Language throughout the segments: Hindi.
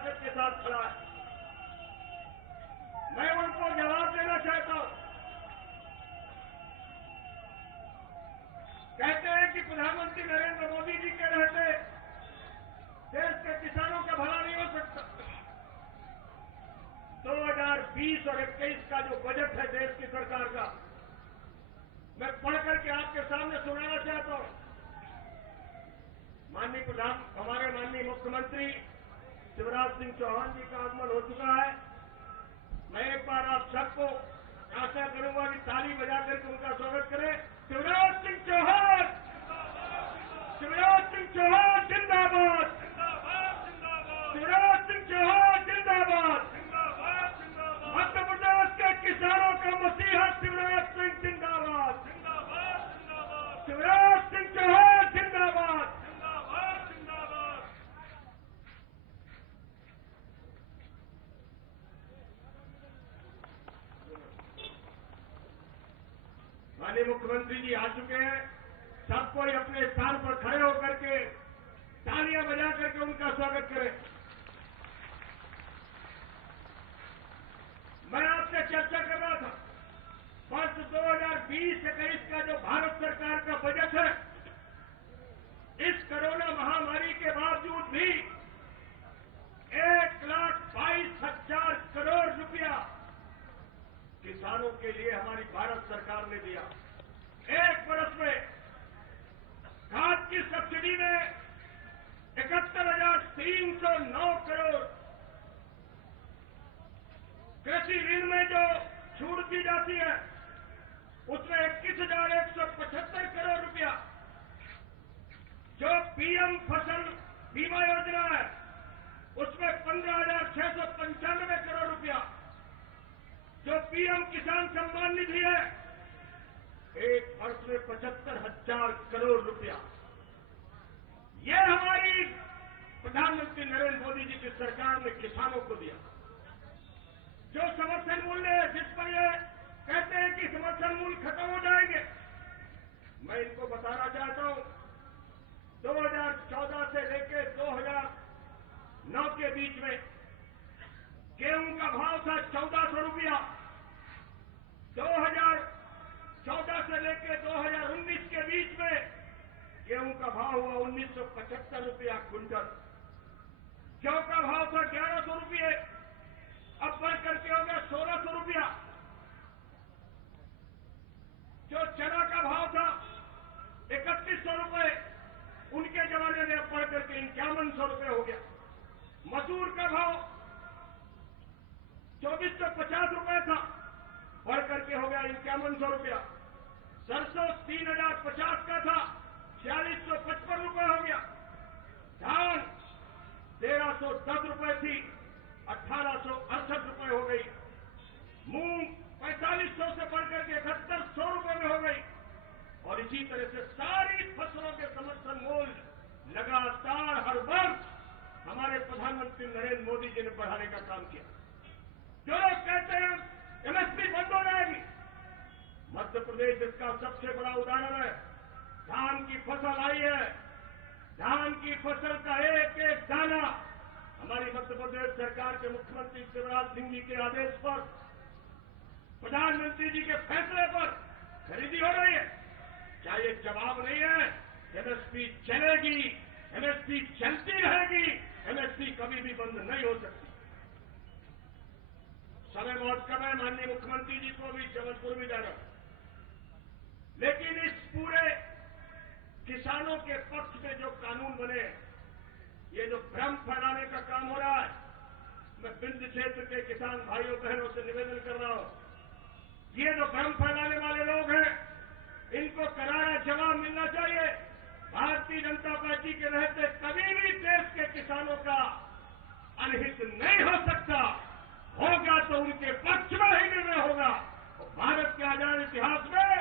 ताकत के साथ खड़ा है। मैं उनको जवाब देना चाहता हूं। कहते हैं कि प्रधानमंत्री नरेंद्र मोदी जी के रहते देश के किसानों का भला नहीं हो सकता। 2020 और 21 का जो बजट है देश की सरकार का, मैं पढ़ करके आपके सामने सुनाना चाहता हूं। हमारे माननीय मुख्यमंत्री शिवराज सिंह चौहान जी का आगमन हो चुका है। मैं एक बार आप सबको आशा करूंगा कि ताली बजा करके उनका स्वागत करें। शिवराज सिंह चौहान, शिवराज सिंह चौहान जिंदाबाद, शिवराज सिंह चौहान जिंदाबाद, मध्य प्रदेश के किसानों का मसीहा शिवराज सिंह जिंदाबाद, शिवराज सिंह चौहान जिंदाबाद। माननीय मुख्यमंत्री जी आ चुके हैं। सब कोई अपने स्थान पर खड़े होकर के तालियां बजा करके उनका स्वागत करें। मैं आपसे चर्चा कर रहा था, वर्ष 2020-21 का जो भारत सरकार का बजट है, इस कोरोना महामारी के बावजूद भी 1,22,000 करोड़ रुपया किसानों के लिए हमारी भारत सरकार ने दिया। एक वर्ष में खाद की सब्सिडी में 71,309 करोड़, कृषि ऋण में जो छूट दी जाती है उसमें 21,175 करोड़ रुपया, जो पीएम फसल बीमा योजना है उसमें 15,695 करोड़ रुपया, जो पीएम किसान सम्मान निधि है एक वर्ष में 75,000 करोड़ रुपया, ये हमारी प्रधानमंत्री नरेंद्र मोदी जी की सरकार ने किसानों को दिया। जो समर्थन मूल्य है, जिस पर ये कहते हैं कि समर्थन मूल्य खत्म हो जाएंगे, मैं इनको बताना चाहता हूं, 2014 से लेकर 2009 के बीच में गेहूं का भाव था 1,400 रुपया। 2014 से लेकर 2019 के बीच में गेहूं का भाव हुआ 1,975 रुपया क्विंटल। जौ का भाव था 1,100 रुपये, अब बढ़ करके हो गया 1,600 रुपया। जो चना का भाव था 3,100 रुपये, उनके जमाने में अब बढ़ करके 5,100 रुपये हो गया। मसूर का भाव 2,450 रुपये था, बढ़ करके हो गया 5,100 रुपया। सरसों 3,050 का था, 4,655 रुपये हो गया। धान 1,310 रुपये थी, 1,868 रुपये हो गई। मूंग 4,500 से बढ़कर के 7,100 रुपये में हो गई। और इसी तरह से सारी फसलों के समर्थन मूल्य लगातार हर वर्ष हमारे प्रधानमंत्री नरेंद्र मोदी जी ने बढ़ाने का काम किया। जो लोग कहते हैं एमएसपी बंद हो जाएगी, मध्य प्रदेश इसका सबसे बड़ा उदाहरण है। धान की फसल आई है, धान की फसल का एक एक दाना हमारी मध्य प्रदेश सरकार के मुख्यमंत्री शिवराज सिंह जी के आदेश पर, प्रधानमंत्री जी के फैसले पर खरीदी हो रही है। क्या ये जवाब नहीं है? एमएसपी चलेगी, एमएसपी चलती रहेगी, एमएसपी कभी भी बंद नहीं हो सकती। समय बहुत कम है, माननीय मुख्यमंत्री जी को भी जबलपुर भी जाना, लेकिन इस पूरे किसानों के पक्ष में जो कानून बने, ये जो भ्रम फैलाने का काम हो रहा है, मैं विंध्य क्षेत्र के किसान भाइयों बहनों से निवेदन कर रहा हूं, ये जो भ्रम फैलाने वाले लोग हैं, इनको करारा जवाब मिलना चाहिए। भारतीय जनता पार्टी के रहते कभी भी देश के किसानों का अनहित नहीं हो सकता। होगा तो उनके पक्ष में ही निर्णय होगा। और भारत के आजाद इतिहास में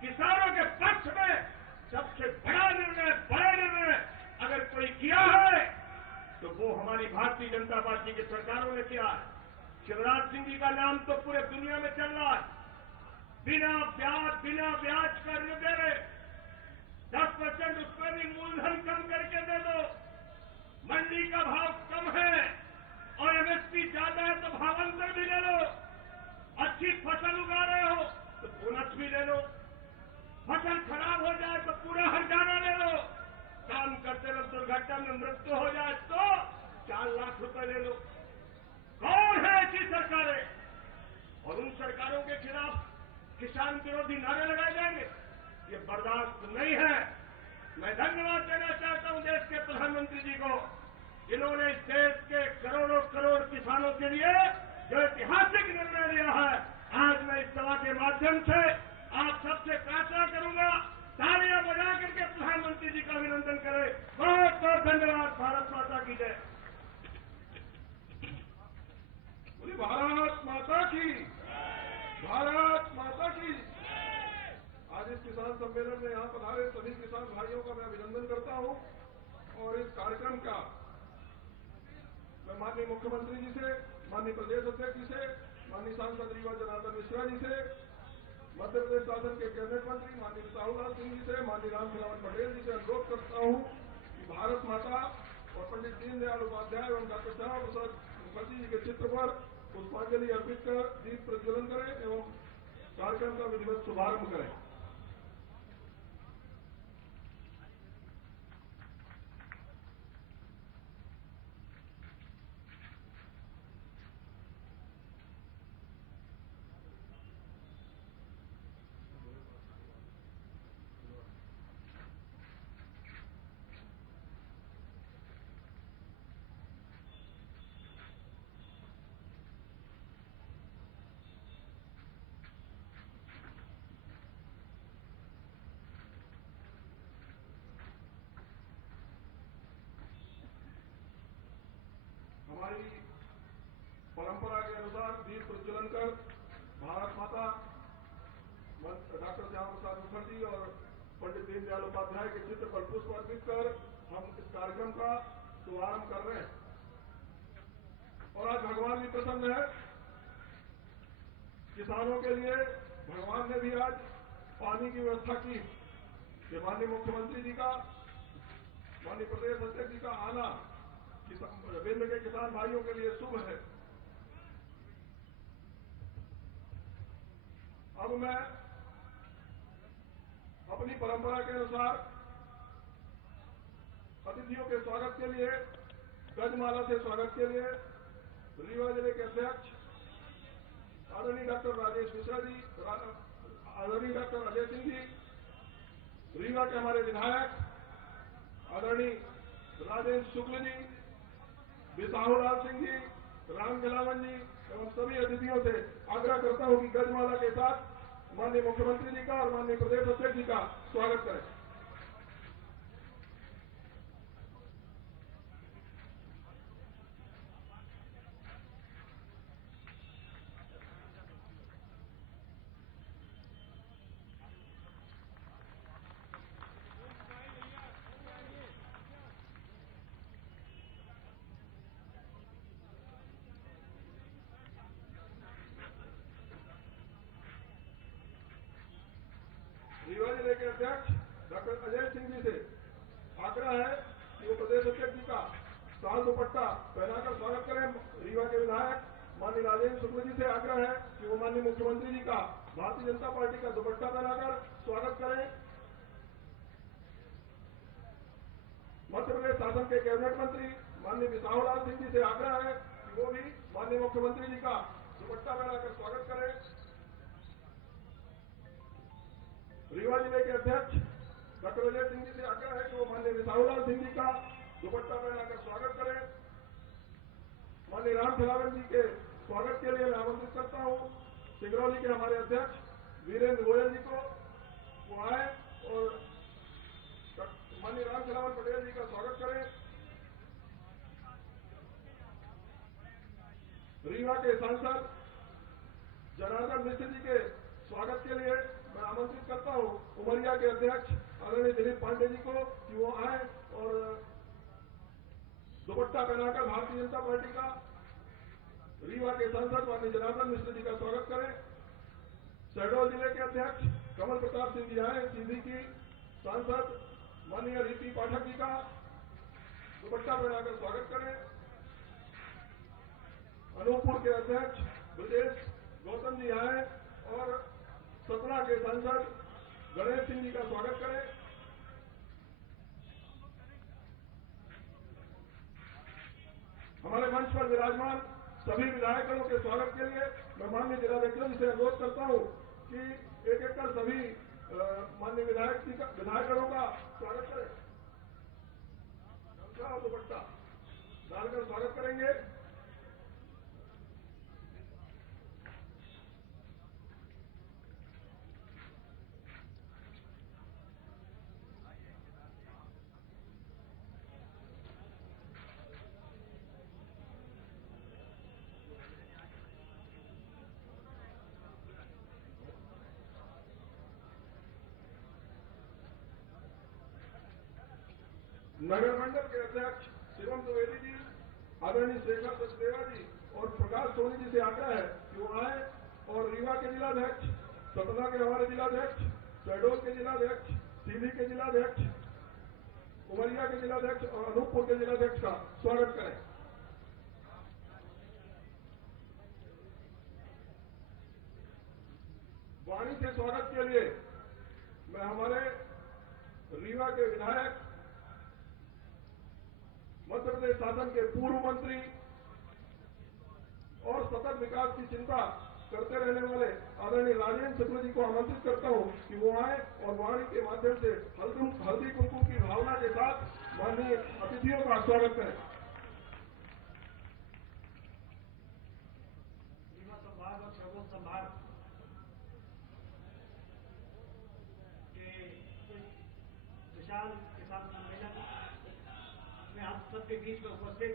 किसानों के पक्ष में सबसे बड़ा निर्णय, बड़े निर्णय अगर कोई किया है तो वो हमारी भारतीय जनता पार्टी की सरकारों ने किया है। शिवराज सिंह जी का नाम तो पूरे दुनिया में चल रहा है। बिना ब्याज का ऋण दे रहे, 10% उसमें भी मूलधन कम करके दे दो, मंडी का भाव कम है, दुर्घटना में मृत्यु हो जाए तो 4 लाख रुपए ले लो। कौन है ऐसी सरकारें? और उन सरकारों के खिलाफ किसान विरोधी नारे लगाए जाएंगे, ये बर्दाश्त नहीं है। मैं धन्यवाद देना चाहता हूं देश के प्रधानमंत्री जी को, जिन्होंने इस देश के करोड़ों करोड़ किसानों के लिए जो ऐतिहासिक निर्णय लिया है। आज मैं इस सभा के माध्यम से आप सबसे प्रार्थना करूंगा, तालियां बजा करके प्रधानमंत्री जी का अभिनंदन करें। बहुत बहुत धन्यवाद। भारत माता की जय। बोलिए भारत माता की, भारत माता की। आज इस किसान सम्मेलन में यहां पधारे सभी किसान भाइयों का मैं अभिनंदन करता हूं और इस कार्यक्रम का मैं माननीय मुख्यमंत्री जी से, माननीय प्रदेश अध्यक्ष जी से, माननीय सांसद रीवा जनार्दन मिश्रा जी से, मध्य प्रदेश शासन के कैबिनेट मंत्री माननीय बिसाहूलाल सिंह जी से, माननीय रामखेलावन पटेल जी से अनुरोध करता हूं कि भारत माता और पंडित दीनदयाल उपाध्याय एवं डॉक्टर श्यामा प्रसाद मुखर्जी जी के चित्र पर पुष्पांजलि अर्पित कर दीप प्रज्वलन करें एवं कार्यक्रम का विधिवत शुभारंभ करें। हमारी परंपरा के अनुसार दीप प्रज्वलन कर भारत माता डॉक्टर श्यामा प्रसाद मुखर्जी और पंडित दीनदयाल उपाध्याय के चित्र पर पुष्प अर्पित कर हम इस कार्यक्रम का शुभारंभ कर रहे हैं। और आज भगवान भी प्रसन्न है। किसानों के लिए भगवान ने भी आज पानी की व्यवस्था की। कि माननीय मुख्यमंत्री जी का, माननीय प्रदेश अध्यक्ष जी का आना विभिन्न के किसान भाइयों के लिए शुभ है। अब मैं अपनी परंपरा के अनुसार अतिथियों के स्वागत के लिए, गजमाला से स्वागत के लिए रीवा जिले के अध्यक्ष आदरणीय डॉक्टर राजेश मिश्रा जी, आदरणीय डॉक्टर अजय सिंह जी, रीवा के हमारे विधायक आदरणीय राजेंद्र शुक्ल जी, बिसाहूलाल सिंह जी, रामखेलावन जी एवं सभी अतिथियों से आग्रह करता हूं कि गजमाला के साथ माननीय मुख्यमंत्री जी का और माननीय प्रदेश अध्यक्ष जी का स्वागत करें। रीवा जिले के अध्यक्ष डॉक्टर अजय सिंह जी से आग्रह है कि वो प्रदेश अध्यक्ष जी का शाल दुपट्टा पहनाकर स्वागत करें। रीवा के विधायक माननीय राजेंद्र शुक्ल जी से आग्रह है कि वो माननीय मुख्यमंत्री जी का भारतीय जनता पार्टी का दुपट्टा पहनाकर स्वागत करें। मध्य प्रदेश शासन के कैबिनेट मंत्री माननीय बिसाहूलाल सिंह जी से आग्रह है कि वो भी माननीय मुख्यमंत्री जी का दुपट्टा पहनाकर स्वागत करें। रीवा जिले के अध्यक्ष डॉक्टर अजय सिंह जी से आग्रह है कि वो माननीय बिसाहूलाल सिंह जी का दुपट्टा पहनाकर स्वागत करें। माननीय रामखेलावन जी के स्वागत के लिए मैं आमंत्रित करता हूं सिंगरौली के हमारे अध्यक्ष वीरेंद्र गोयल जी को, वो आए और माननीय रामखेलावन पटेल जी का स्वागत करें। रीवा के सांसद जनार्दन मिश्र जी के स्वागत के लिए मैं आमंत्रित करता हूं उमरिया के अध्यक्ष आदरणीय दिलीप पांडे जी को कि वो आए और दुपट्टा पहनाकर भारतीय जनता पार्टी का रीवा के सांसद माननीय जनार्दन मिश्र जी का स्वागत करें। शहडोल जिले के अध्यक्ष कमल प्रताप सिंह जी आए, सीधी की सांसद माननीय रीति पाठक जी का दुपट्टा पहनाकर स्वागत करें। अनूपपुर के अध्यक्ष ब्रजेश गौतम जी आए और सतना के सांसद गणेश सिंह जी का स्वागत करें। पर विराजमान सभी विधायकगणों के स्वागत के लिए मैं माननीय जिलाध्यक्षों जी से अनुरोध करता हूं कि एक एक कर सभी माननीय विधायकगणों का स्वागत करें। गमछा और दुपट्टा डालकर स्वागत करेंगे। नगर मंडल के अध्यक्ष शिवम द्विवेदी जी, आदरणीय शेखर सचदेवा जी और प्रकाश सोनी जी से आग्रह है कि वो आए और रीवा के जिलाध्यक्ष, सतना के हमारे जिलाध्यक्ष, शहडोल के जिलाध्यक्ष, सीधी के जिलाध्यक्ष, उमरिया के जिलाध्यक्ष और अनूपपुर के जिलाध्यक्ष का स्वागत करें। वाणी से स्वागत के लिए मैं हमारे रीवा के विधायक, मध्य प्रदेश शासन के पूर्व मंत्री और सतत विकास की चिंता करते रहने वाले आदरणीय राजेंद्र शुक्ल जी को आमंत्रित करता हूं कि वो आए और वाणी के माध्यम से हल्दी कुमकुम की भावना के साथ माननीय अतिथियों का स्वागत करें। रीवा संभाग और शहडोल संभाग के विशाल किसान सम्मेलन में हम सबके बीच में उपस्थित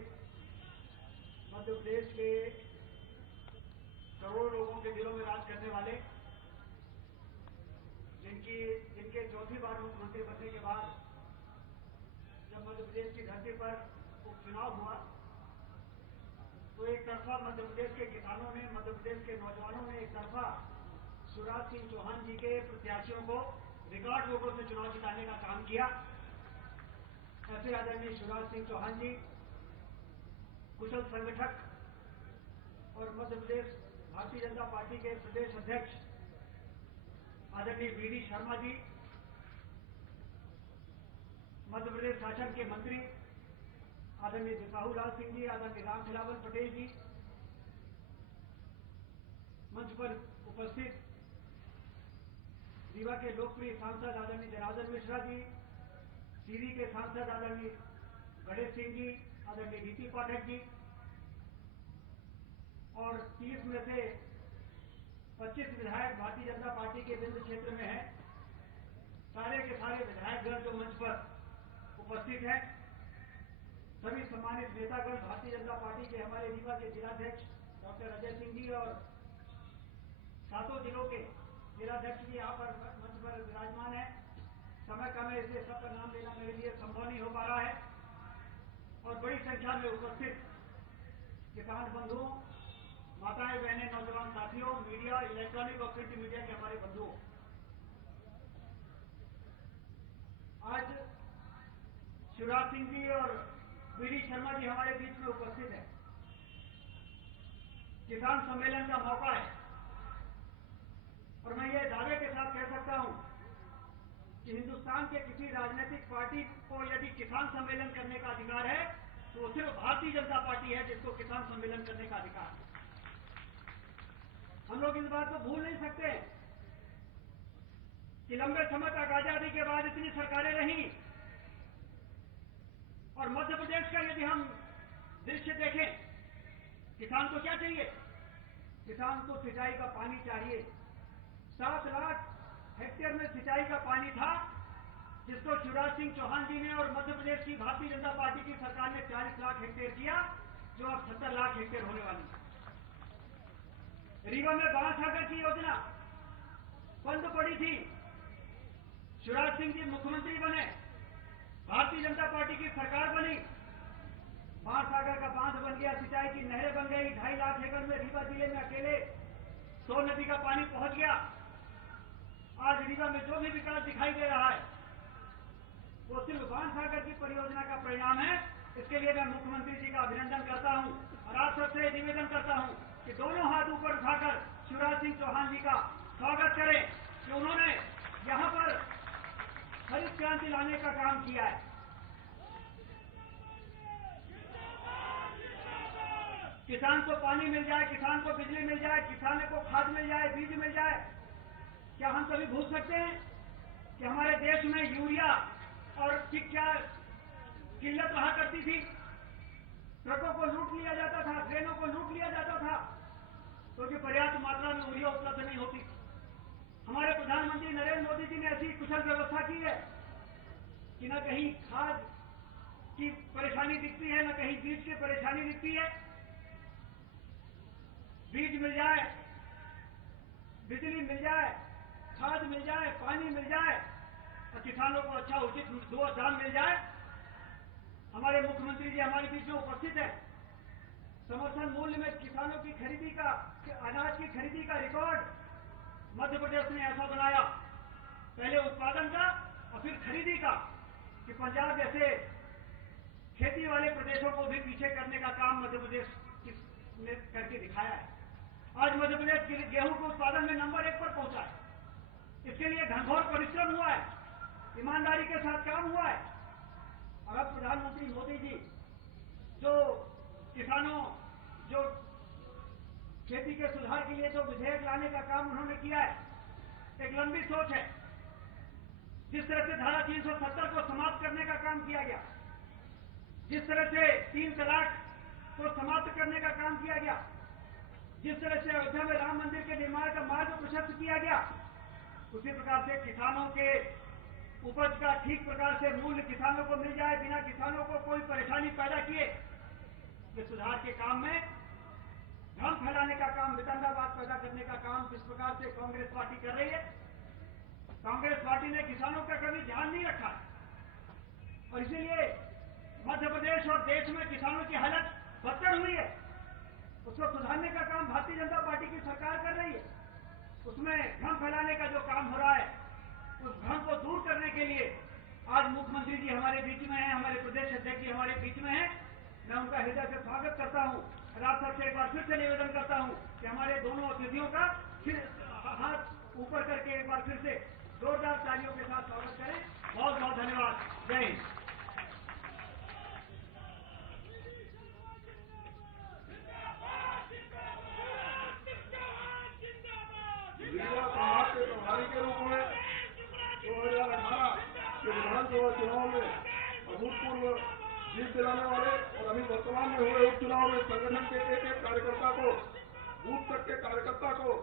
मध्य प्रदेश के करोड़ों लोगों के दिलों में राज करने वाले, जिनके चौथी बार मुख्यमंत्री बनने के बाद जब मध्य प्रदेश की धरती पर उपचुनाव हुआ तो एक तरफा मध्य प्रदेश के किसानों ने, मध्य प्रदेश के नौजवानों ने एक तरफा शिवराज सिंह चौहान जी के प्रत्याशियों को रिकॉर्ड वोटों से चुनाव जिताने का काम किया। ऐसे आदरणीय शिवराज सिंह चौहान जी कुशल संगठक और मध्य प्रदेश भारतीय जनता पार्टी के प्रदेश अध्यक्ष आदरणीय वी.डी. शर्मा जी, मध्य प्रदेश शासन के मंत्री आदरणीय बिसाहू लाल सिंह जी, आदरणीय राम खिलावन पटेल जी, मंच पर उपस्थित रीवा के लोकप्रिय सांसद आदरणीय जनार्दन मिश्रा जी, सीधी के सांसद आदरणीय गणेश सिंह जी, आदरणीय नीति पाठक जी और 30 में से 25 विधायक भारतीय जनता पार्टी के विंध्य क्षेत्र में हैं। सारे के सारे विधायकगण जो मंच पर उपस्थित हैं, सभी सम्मानित नेतागण, भारतीय जनता पार्टी के हमारे रीवा के जिलाध्यक्ष डॉक्टर अजय सिंह जी और सातों जिलों के जिलाध्यक्ष भी यहाँ पर मंच पर विराजमान है। समय कम है इसलिए सबका नाम लेना मेरे लिए संभव नहीं हो पा रहा है और बड़ी संख्या में उपस्थित किसान बंधुओं, माताएं, बहनें, नौजवान साथियों, मीडिया, इलेक्ट्रॉनिक और प्रिंट मीडिया के हमारे बंधुओं, आज शिवराज सिंह जी और वी.डी. शर्मा जी हमारे बीच में उपस्थित हैं। किसान सम्मेलन का मौका है और मैं ये दावे के साथ कह सकता हूं कि हिंदुस्तान के किसी राजनीतिक पार्टी को यदि किसान सम्मेलन करने का अधिकार है तो वो सिर्फ भारतीय जनता पार्टी है जिसको किसान सम्मेलन करने का अधिकार है। हम लोग इस बात को भूल नहीं सकते कि लंबे समय तक आजादी के बाद इतनी सरकारें रहीं और मध्य प्रदेश का यदि हम दृश्य देखें, किसान को क्या चाहिए? किसान को सिंचाई का पानी चाहिए। 7 लाख हेक्टेयर में सिंचाई का पानी था जिसको शिवराज सिंह चौहान जी ने और मध्य प्रदेश की भारतीय जनता पार्टी की सरकार ने 40 लाख हेक्टेयर किया, जो अब 70 लाख हेक्टेयर होने वाली है। रीवा में बाणसागर की योजना बंद पड़ी थी, शिवराज सिंह जी मुख्यमंत्री बने, भारतीय जनता पार्टी की सरकार बनी, बाणसागर का बांध बन गया, सिंचाई की नहरें बन गई, 2.5 लाख एकड़ में रीवा जिले में अकेले 100 नदी का पानी पहुंच गया। आज रीवा में जो भी विकास दिखाई दे रहा है वो सिर्फ बाणसागर की परियोजना का परिणाम है। इसके लिए मैं मुख्यमंत्री जी का अभिनंदन करता हूं और आप सबसे निवेदन करता हूं कि दोनों हाथ ऊपर उठाकर शिवराज सिंह चौहान जी का स्वागत करें कि उन्होंने यहां पर हरित क्रांति लाने का काम किया है। किसान को पानी मिल जाए, किसान को बिजली मिल जाए, किसान को खाद मिल जाए, बीज मिल जाए। क्या हम कभी भूल सकते हैं कि हमारे देश में यूरिया और की क्या किल्लत रहा करती थी? ट्रकों को लूट लिया जाता था, ट्रेनों को लूट लिया जाता था, क्योंकि पर्याप्त मात्रा में यूरिया उपलब्ध नहीं होती। हमारे प्रधानमंत्री नरेंद्र मोदी जी ने ऐसी कुशल व्यवस्था की है कि न कहीं खाद की परेशानी दिखती है, न कहीं बीज की परेशानी दिखती है। बीज मिल जाए, बिजली मिल जाए, खाद मिल जाए, पानी मिल जाए और किसानों को अच्छा उचित दाम मिल जाए। हमारे मुख्यमंत्री जी हमारे बीच में उपस्थित है। समर्थन मूल्य में किसानों की खरीदी का, अनाज की खरीदी का रिकॉर्ड मध्य प्रदेश ने ऐसा बनाया, पहले उत्पादन का और फिर खरीदी का, कि पंजाब जैसे खेती वाले प्रदेशों को भी पीछे करने का काम मध्य प्रदेश ने करके दिखाया है। आज मध्य प्रदेश गेहूं के उत्पादन में नंबर 1 पर पहुंचा है। इसके लिए घनघोर परिश्रम हुआ है, ईमानदारी के साथ काम हुआ है। और अब प्रधानमंत्री मोदी जी जो किसानों, जो खेती के सुधार के लिए जो विधेयक लाने का काम उन्होंने किया है, एक लंबी सोच है। जिस तरह से धारा 370 को समाप्त करने का काम किया गया, जिस तरह से 3 तलाक को समाप्त करने का काम किया गया, जिस तरह से अयोध्या में राम मंदिर के निर्माण का मार्ग प्रशस्त किया गया, उसी प्रकार से किसानों के उपज का ठीक प्रकार से मूल्य किसानों को मिल जाए, बिना किसानों को कोई परेशानी पैदा किए, ये सुधार के काम में भ्रम फैलाने का काम, वितंडावाद पैदा करने का काम जिस प्रकार से कांग्रेस पार्टी कर रही है, कांग्रेस पार्टी ने किसानों का कभी ध्यान नहीं रखा और इसीलिए मध्य प्रदेश और देश में किसानों की हालत बदतर हुई है। उसको सुधारने का काम भारतीय जनता पार्टी की सरकार कर रही है। उसमें भ्रम फैलाने का जो काम हो रहा है, उस भ्रम को दूर करने के लिए आज मुख्यमंत्री जी हमारे बीच में हैं, हमारे प्रदेश अध्यक्ष जी हमारे बीच में हैं। मैं उनका हृदय से स्वागत करता हूं और आप सबसे एक बार फिर से निवेदन करता हूं कि हमारे दोनों अतिथियों का फिर हाथ ऊपर करके एक बार फिर से जोरदार तालियों के साथ स्वागत करें। बहुत बहुत धन्यवाद। जय हिंद। रीवा संभाग के प्रभारी के रूप में 2018 के विधानसभा चुनाव में अभूतपूर्व जीत दिलाने वाले और अभी वर्तमान में हुए उपचुनाव में संगठन के एक कार्यकर्ता को, बूथ तक के कार्यकर्ता को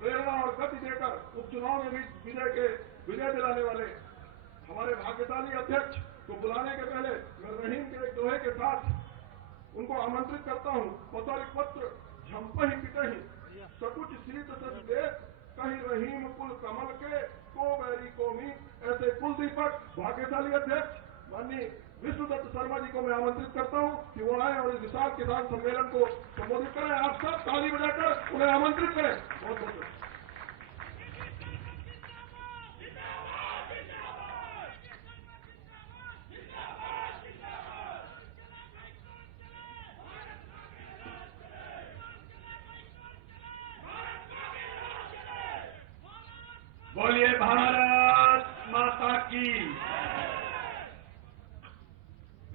प्रेरणा और गति देकर उपचुनाव में भी विजय दिलाने वाले हमारे भाग्यशाली अध्यक्ष को बुलाने के पहले मैं रहीम के एक दोहे के साथ उनको आमंत्रित करता हूं। पतरी पत्र झंपही पिटही सकुच शीत सच देख, कहीं रहीम कुल कमल के को बैरी को मीत। ऐसे कुल दीपक भाग्यशाली अध्यक्ष माननीय विष्णुदत्त शर्मा जी को मैं आमंत्रित करता हूं कि वो आए और इस विशाल किसान सम्मेलन को संबोधित करें। आप सब ताली बजाकर उन्हें आमंत्रित करें। बहुत बहुत बोलिए भारत माता की।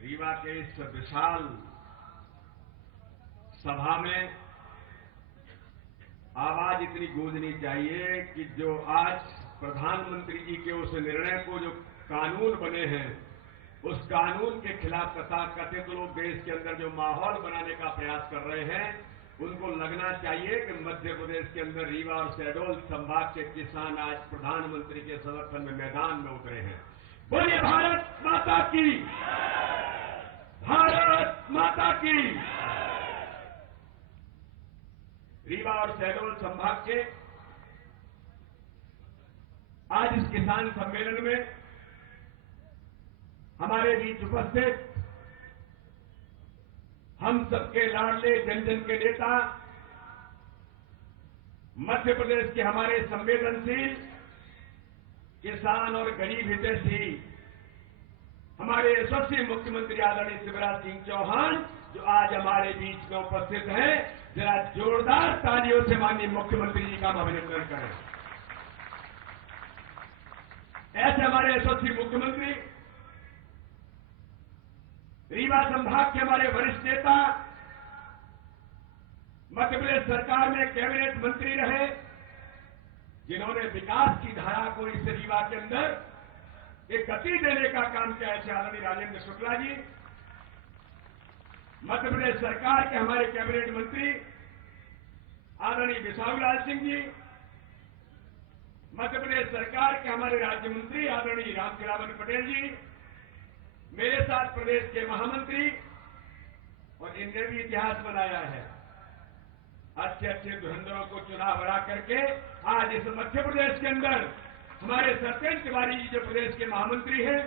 रीवा के इस विशाल सभा में आवाज इतनी गूंजनी चाहिए कि जो आज प्रधानमंत्री जी के उस निर्णय को, जो कानून बने हैं, उस कानून के खिलाफ तथाकथित लोग देश के अंदर जो माहौल बनाने का प्रयास कर रहे हैं, उनको लगना चाहिए कि मध्य प्रदेश के अंदर रीवा और शहडोल संभाग के किसान आज प्रधानमंत्री के समर्थन में मैदान में उतरे हैं। बोलिए भारत माता की, भारत माता की। रीवा और शहडोल संभाग के आज इस किसान सम्मेलन में हमारे बीच उपस्थित हम सबके लाडले जन जन के नेता, मध्य प्रदेश के हमारे संवेदनशील किसान और गरीब हितैषी हमारे यशस्वी मुख्यमंत्री आदरणीय शिवराज सिंह चौहान जो आज हमारे बीच में उपस्थित हैं, जरा जोरदार तालियों से माननीय मुख्यमंत्री जी का हम अभिनंदन करें। ऐसे हमारे यशस्वी मुख्यमंत्री, रीवा संभाग के हमारे वरिष्ठ नेता मध्य प्रदेश सरकार में कैबिनेट मंत्री रहे जिन्होंने विकास की धारा को इस रीवा के अंदर एक गति देने का काम किया है, आदरणीय राजेंद्र शुक्ला जी। मध्य प्रदेश सरकार के हमारे कैबिनेट मंत्री आदरणीय बिसाहूलाल सिंह जी, मध्य प्रदेश सरकार के हमारे राज्य मंत्री आदरणीय रामखिलावन पटेल जी, मेरे साथ प्रदेश के महामंत्री, और इनने भी इतिहास बनाया है। अच्छे अच्छे धुरंधरों को चुनाव हरा करके आज इस मध्य प्रदेश के अंदर हमारे सत्येंद्र तिवारी जी जो प्रदेश के महामंत्री हैं,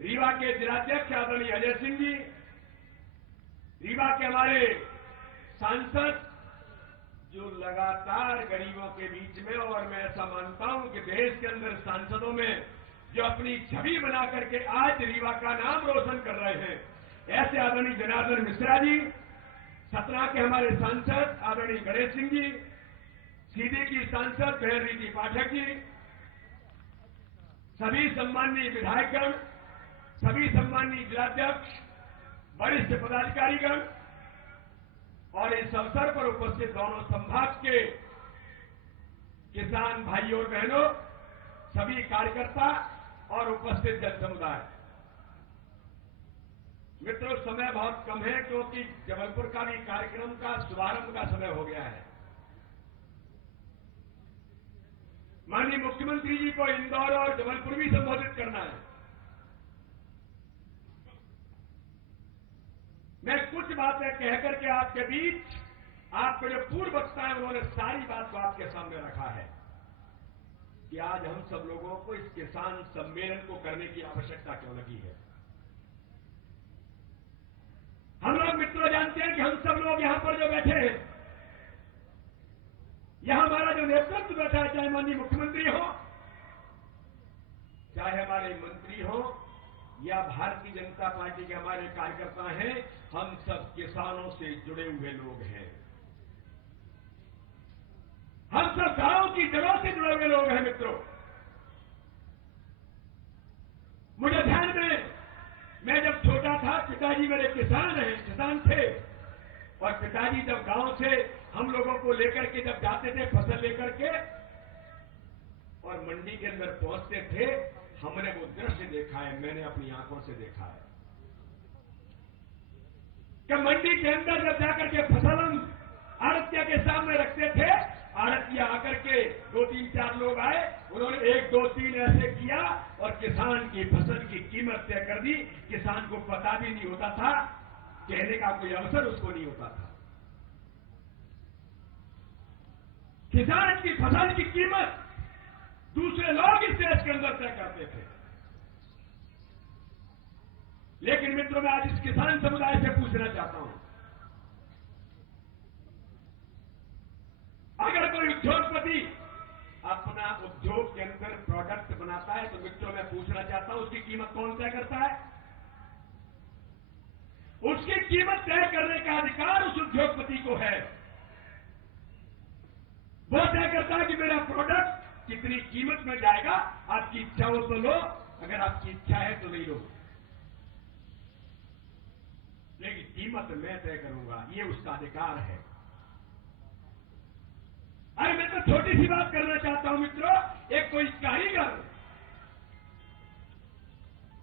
रीवा के जिलाध्यक्ष आदरणीय अजय सिंह जी, रीवा के हमारे सांसद जो लगातार गरीबों के बीच में, और मैं ऐसा मानता हूं कि देश के अंदर सांसदों में जो अपनी छवि बना करके आज रीवा का नाम रोशन कर रहे हैं, ऐसे आदरणीय जनार्दन मिश्रा जी, सतना के हमारे सांसद आदरणीय गणेश सिंह जी, सीधी की सांसद बहनरीति पाठक जी, सभी सम्माननीय विधायकगण, सभी सम्माननीय जिलाध्यक्ष, वरिष्ठ पदाधिकारीगण और इस अवसर पर उपस्थित दोनों संभाग के किसान भाइयों और बहनों, सभी कार्यकर्ता और उपस्थित जन समुदाय। मित्रों, समय बहुत कम है क्योंकि जबलपुर का भी कार्यक्रम का शुभारंभ का समय हो गया है। माननीय मुख्यमंत्री जी को इंदौर और जबलपुर भी संबोधित करना है। मैं कुछ बातें कहकर के आपके बीच, आपके जो पूर्व वक्ता है उन्होंने सारी बात को आपके सामने रखा है कि आज हम सब लोगों को इस किसान सम्मेलन को करने की आवश्यकता क्यों लगी है। हम लोग मित्रों जानते हैं कि हम सब लोग यहां पर जो बैठे हैं, यहां हमारा जो नेतृत्व बैठा है, चाहे माननीय मुख्यमंत्री हो, चाहे हमारे मंत्री हो, या भारतीय जनता पार्टी के हमारे कार्यकर्ता हैं, हम सब किसानों से जुड़े हुए लोग हैं। हम सब गांव की जड़ों से जुड़े हुए लोग हैं। मित्रों, मुझे ध्यान में, मैं जब छोटा था, पिताजी मेरे किसान थे, और पिताजी जब गांव से हम लोगों को लेकर के जब जाते थे फसल लेकर के और मंडी के अंदर पहुंचते थे, हमने वो दृश्य देखा है, मैंने अपनी आंखों से देखा है कि मंडी के अंदर जब जाकर के फसल हम आड़तिया के सामने रखते थे, आड़तिया आकर के 2-3-4 लोग आए, उन्होंने 1-2-3 ऐसे किया और किसान की फसल की कीमत तय कर दी। किसान को पता भी नहीं होता था, कहने का कोई अवसर उसको नहीं होता था। किसान की फसल की कीमत दूसरे लोग इस देश के अंदर तय करते थे। लेकिन मित्रों, मैं आज इस किसान समुदाय से पूछना चाहता हूं, अगर कोई उद्योगपति अपना उद्योग के अंदर प्रोडक्ट बनाता है तो मित्रों मैं पूछना चाहता हूं, उसकी कीमत कौन तय करता है? उसकी कीमत तय करने का अधिकार उस उद्योगपति को है। वो तय करता है कि मेरा प्रोडक्ट कितनी कीमत में जाएगा, आपकी इच्छा हो तो लो, अगर आपकी इच्छा है तो नहीं लो, लेकिन कीमत मैं तय करूंगा, ये उसका अधिकार है। अरे मैं तो छोटी सी बात करना चाहता हूं मित्रों, एक कोई कारीगर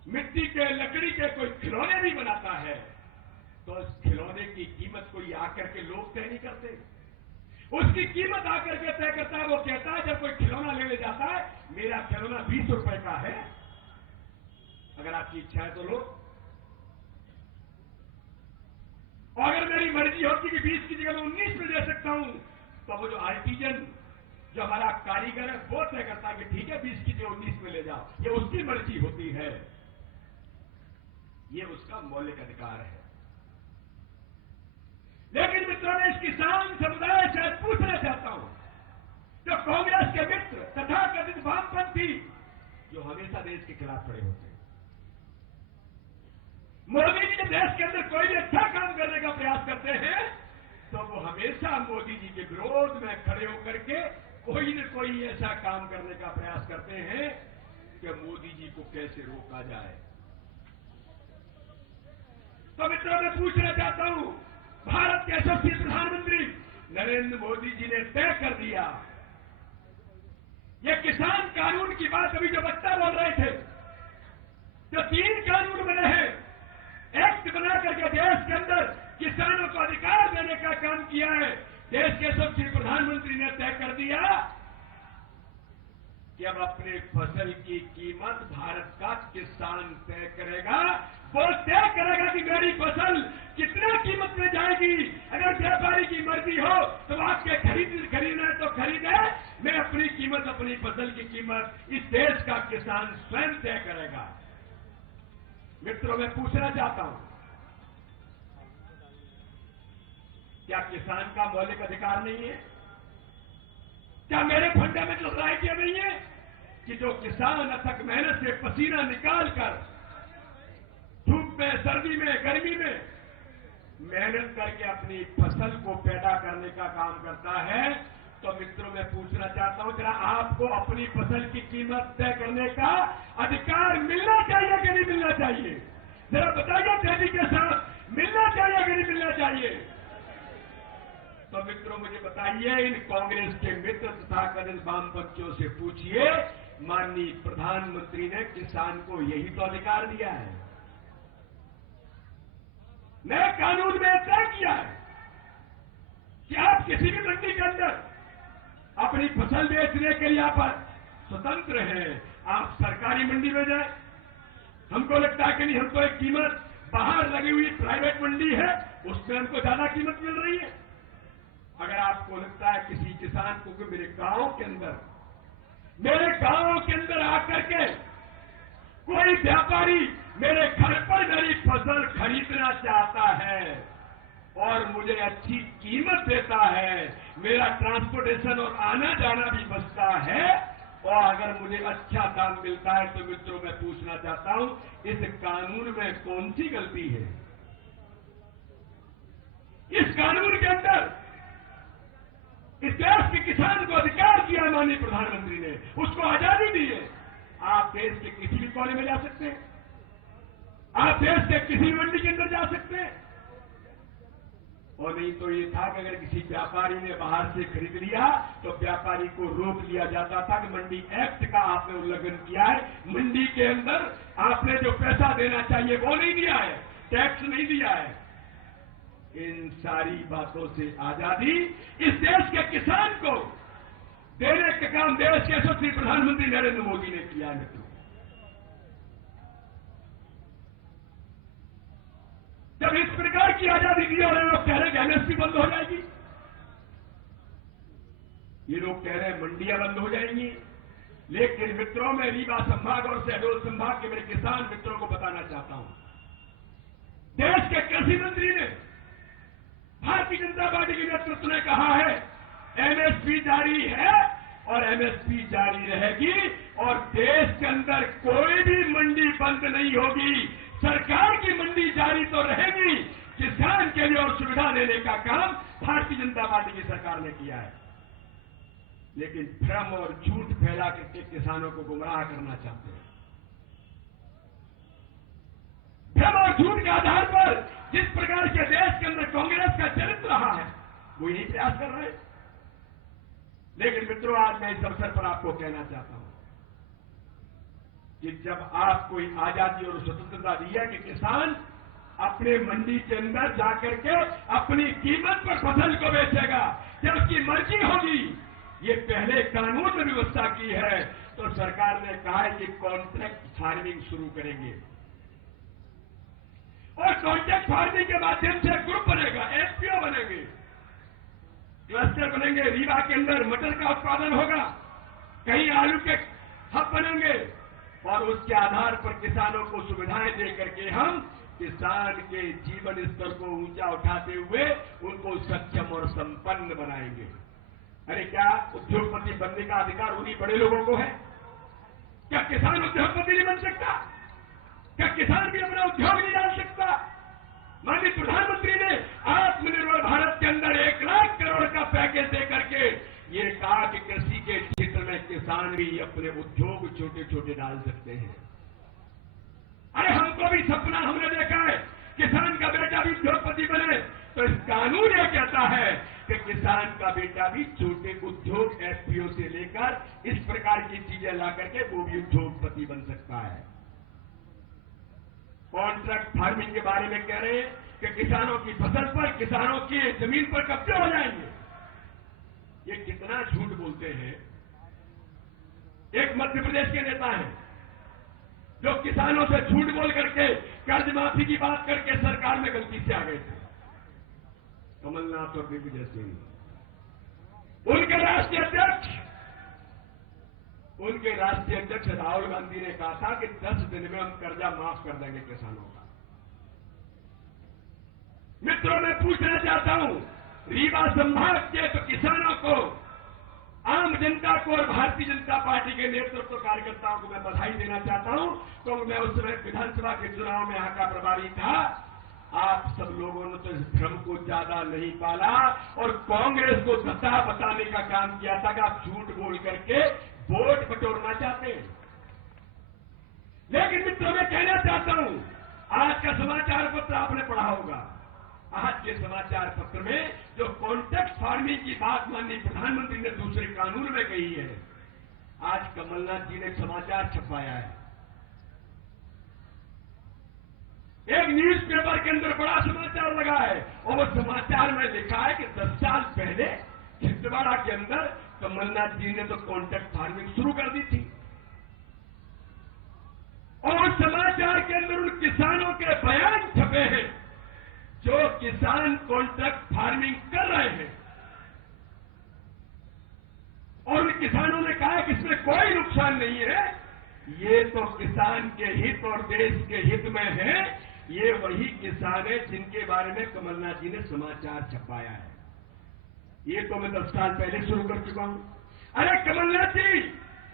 मिट्टी के लकड़ी के कोई खिलौने भी बनाता है, तो उस खिलौने की कीमत कोई आकर के लोग तय नहीं करते, उसकी कीमत आकर के तय करता है। वो कहता है, जब कोई खिलौना लेने जाता है, मेरा खिलौना 20 रुपए का है, अगर आपकी इच्छा है तो लो, और अगर मेरी मर्जी होती कि 20 की जगह मैं 19 में दे सकता हूं, तो वो जो आर्टिजन, जो हमारा कारीगर है, वो तय करता है कि ठीक है 20 की जगह 19 में ले जाओ, ये उसकी मर्जी होती है, ये उसका मौलिक अधिकार है। लेकिन मित्रों, मैं इस किसान समुदाय से पूछना चाहता हूं, जो कांग्रेस के मित्र तथा कथित वामपंथी जो हमेशा देश के खिलाफ खड़े होते हैं, मोदी जी देश के अंदर कोई भी अच्छा काम करने का प्रयास करते हैं तो वो हमेशा मोदी जी के विरोध में खड़े होकर के कोई न कोई ऐसा काम करने का प्रयास करते हैं कि मोदी जी को कैसे रोका जाए। तो मित्रों, मैं पूछना चाहता हूं भारत के यशस्वी प्रधानमंत्री नरेंद्र मोदी जी ने तय कर दिया। ये किसान कानून की बात अभी जो बच्चा बोल रहे थे, जो 3 कानून बने हैं, एक्ट बना करके देश के अंदर किसानों को अधिकार देने का काम किया है। देश के यशस्वी प्रधानमंत्री ने तय कर दिया कि अब अपने फसल की कीमत भारत का किसान तय करेगा। वो तय करेगा कि मेरी फसल कितना कीमत में जाएगी। अगर व्यापारी की मर्जी हो तो आपके खरीदना है तो खरीदे, मैं अपनी कीमत, अपनी फसल की कीमत इस देश का किसान स्वयं तय करेगा। मित्रों, मैं पूछना चाहता हूं, क्या किसान का मौलिक अधिकार नहीं है? क्या मेरे फंडामेंटल राइट ये नहीं है कि जो किसान अथक मेहनत से पसीना निकाल कर धूप में, सर्दी में, गर्मी में मेहनत करके अपनी फसल को पैदा करने का काम करता है? तो मित्रों, मैं पूछना चाहता हूं, जरा आपको अपनी फसल की कीमत तय करने का अधिकार मिलना चाहिए कि नहीं मिलना चाहिए? जरा बताइए तेजी के साथ, मिलना चाहिए कि नहीं मिलना चाहिए? तो मित्रों, मुझे बताइए, इन कांग्रेस के मित्र तथा कथित वामपंथियों से पूछिए, माननीय प्रधानमंत्री ने किसान को यही तो अधिकार दिया है। नए कानून में तय किया है कि आप किसी भी मंडी के अंदर अपनी फसल बेचने के लिए आप स्वतंत्र हैं। आप सरकारी मंडी में जाए, हमको लगता है कि नहीं, हमको एक कीमत बाहर लगी हुई प्राइवेट मंडी है, उसमें हमको ज्यादा कीमत मिल रही है। अगर आपको लगता है किसी किसान को कि मेरे गांव के अंदर आकर के कोई व्यापारी मेरे घर पर मेरी फसल खरीदना चाहता है और मुझे अच्छी कीमत देता है, मेरा ट्रांसपोर्टेशन और आना जाना भी बचता है, और अगर मुझे अच्छा दाम मिलता है, तो मित्रों, मैं पूछना चाहता हूं, इस कानून में कौन सी गलती है? इस कानून के अंदर इस देश के किसान को अधिकार दिया माननीय प्रधानमंत्री ने, उसको आजादी दी है। आप देश के किसी भी कोने में जा सकते हैं, आप देश के किसी भी मंडी के अंदर जा सकते हैं। और नहीं तो ये था कि अगर किसी व्यापारी ने बाहर से खरीद लिया तो व्यापारी को रोक लिया जाता था कि मंडी एक्ट का आपने उल्लंघन किया है, मंडी के अंदर आपने जो पैसा देना चाहिए वो नहीं दिया है, टैक्स नहीं दिया है। इन सारी बातों से आजादी इस देश के किसान को देने का काम देश के यशस्वी प्रधानमंत्री नरेंद्र मोदी ने किया है। मित्रों, जब इस प्रकार की आजादी दी और लोग कह रहे हैं कि एमएसपी बंद हो जाएगी, ये लोग कह रहे हैं मंडियां बंद हो जाएंगी, लेकिन मित्रों, मैं रीवा संभाग और शहडोल संभाग के मेरे किसान मित्रों को बताना चाहता हूं, देश के कृषि मंत्री ने, भारतीय जनता पार्टी के नेतृत्व ने कहा है एमएसपी जारी है और एमएसपी जारी रहेगी और देश के अंदर कोई भी मंडी बंद नहीं होगी। सरकार की मंडी जारी तो रहेगी, किसान के लिए और सुविधा देने का काम भारतीय जनता पार्टी की सरकार ने किया है। लेकिन भ्रम और झूठ फैला करके किसानों को गुमराह करना चाहते हैं। भ्रम और झूठ के आधार पर जिस प्रकार के देश के अंदर कांग्रेस का चरित्र रहा है, वो यही प्रयास कर रहे हैं। लेकिन मित्रों, आज मैं इस अवसर पर आपको कहना चाहता हूं कि जब आपको आजादी और स्वतंत्रता दी है कि किसान अपने मंडी के अंदर जाकर के अपनी कीमत पर फसल को बेचेगा, जब उसकी मर्जी होगी, ये पहले कानून में व्यवस्था की है, तो सरकार ने कहा है कि कॉन्ट्रैक्ट फार्मिंग शुरू करेंगे और कॉन्ट्रैक्ट फार्मिंग के माध्यम से ग्रुप बनेगा, एफपीओ बनेंगे, क्लस्टर बनेंगे। रीवा के अंदर मटर का उत्पादन होगा, कहीं आलू के हब बनेंगे और उसके आधार पर किसानों को सुविधाएं देकर के हम किसान के जीवन स्तर को ऊंचा उठाते हुए उनको सक्षम और संपन्न बनाएंगे। अरे क्या उद्योगपति बनने का अधिकार उन्हीं बड़े लोगों को है? क्या किसान उद्योगपति नहीं बन सकता? क्या किसान भी अपना उद्योग नहीं डाल सकता? माननीय प्रधानमंत्री ने आत्मनिर्भर भारत के अंदर 1 लाख करोड़ का पैकेज देकर के ये कहा कि कृषि के क्षेत्र में किसान भी अपने उद्योग छोटे छोटे डाल सकते हैं। अरे हमको भी सपना, हमने देखा है किसान का बेटा भी उद्योगपति बने, तो इस कानून यह कहता है कि किसान का बेटा भी छोटे उद्योग एफपीओ से लेकर इस प्रकार की चीजें ला करके वो भी उद्योगपति बन सकता है। कॉन्ट्रैक्ट फार्मिंग के बारे में कह रहे हैं कि किसानों की फसल पर, किसानों की जमीन पर कब्जे हो जाएंगे। ये कितना झूठ बोलते हैं। एक मध्य प्रदेश के नेता हैं जो किसानों से झूठ बोल करके कर्ज माफी की बात करके सरकार में गलती से आ गए थे, कमलनाथ और दिग्विजय सिंह। उनके राष्ट्रीय अध्यक्ष राहुल गांधी ने कहा था कि 10 दिन में हम कर्जा माफ कर देंगे किसानों का। मित्रों, मैं पूछना चाहता हूं, रीवा संभाग के तो किसानों को, आम जनता को और भारतीय जनता पार्टी के नेतृत्व कार्यकर्ताओं को मैं बधाई देना चाहता हूं, क्योंकि मैं उस समय विधानसभा के चुनाव में यहाँ का प्रभारी था। आप सब लोगों ने तो इस भ्रम को ज्यादा नहीं पाला और कांग्रेस को धता बताने का काम किया था कि आप झूठ बोल करके वोट बटोरना चाहते हैं। लेकिन मित्रों, मैं कहना चाहता हूं, आज का समाचार पत्र आपने पढ़ा होगा। आज के समाचार पत्र में जो कॉन्ट्रैक्ट फार्मिंग की बात माननीय प्रधानमंत्री ने दूसरे कानून में कही है, आज कमलनाथ जी ने समाचार छपाया है। एक न्यूज़पेपर के अंदर बड़ा समाचार लगा है और वो समाचार में लिखा है कि 10 साल पहले छिंदवाड़ा के अंदर कमलनाथ जी ने तो कॉन्ट्रैक्ट फार्मिंग शुरू कर दी थी। और उस समाचार के अंदर उन किसानों के बयान छपे हैं जो किसान कॉन्ट्रैक्ट फार्मिंग कर रहे हैं। और उन किसानों ने कहा कि इसमें कोई नुकसान नहीं है, ये तो किसान के हित और देश के हित में है। ये वही किसान है जिनके बारे में कमलनाथ जी ने समाचार छपाया है। ये तो मैं 10 साल पहले शुरू कर चुका हूं। अरे कमलनाथ जी,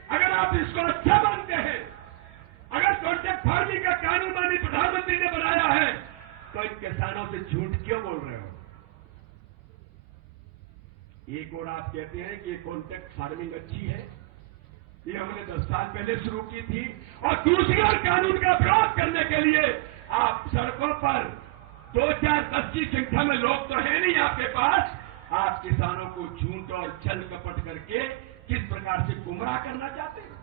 अगर आप इसको अच्छा मानते हैं, अगर कॉन्ट्रैक्ट फार्मिंग का कानून माननीय प्रधानमंत्री ने बनाया है, तो इन किसानों से झूठ क्यों बोल रहे हो? एक और आप कहते हैं कि कॉन्ट्रैक्ट फार्मिंग अच्छी है, ये हमने 10 साल पहले शुरू की थी, और दूसरी ओर कानून का विरोध करने के लिए आप सड़कों पर 2-4-10 की संख्या में लोग तो है नहीं आपके पास। आप किसानों को झूठ और छल कपट करके किस प्रकार से गुमराह करना चाहते हैं।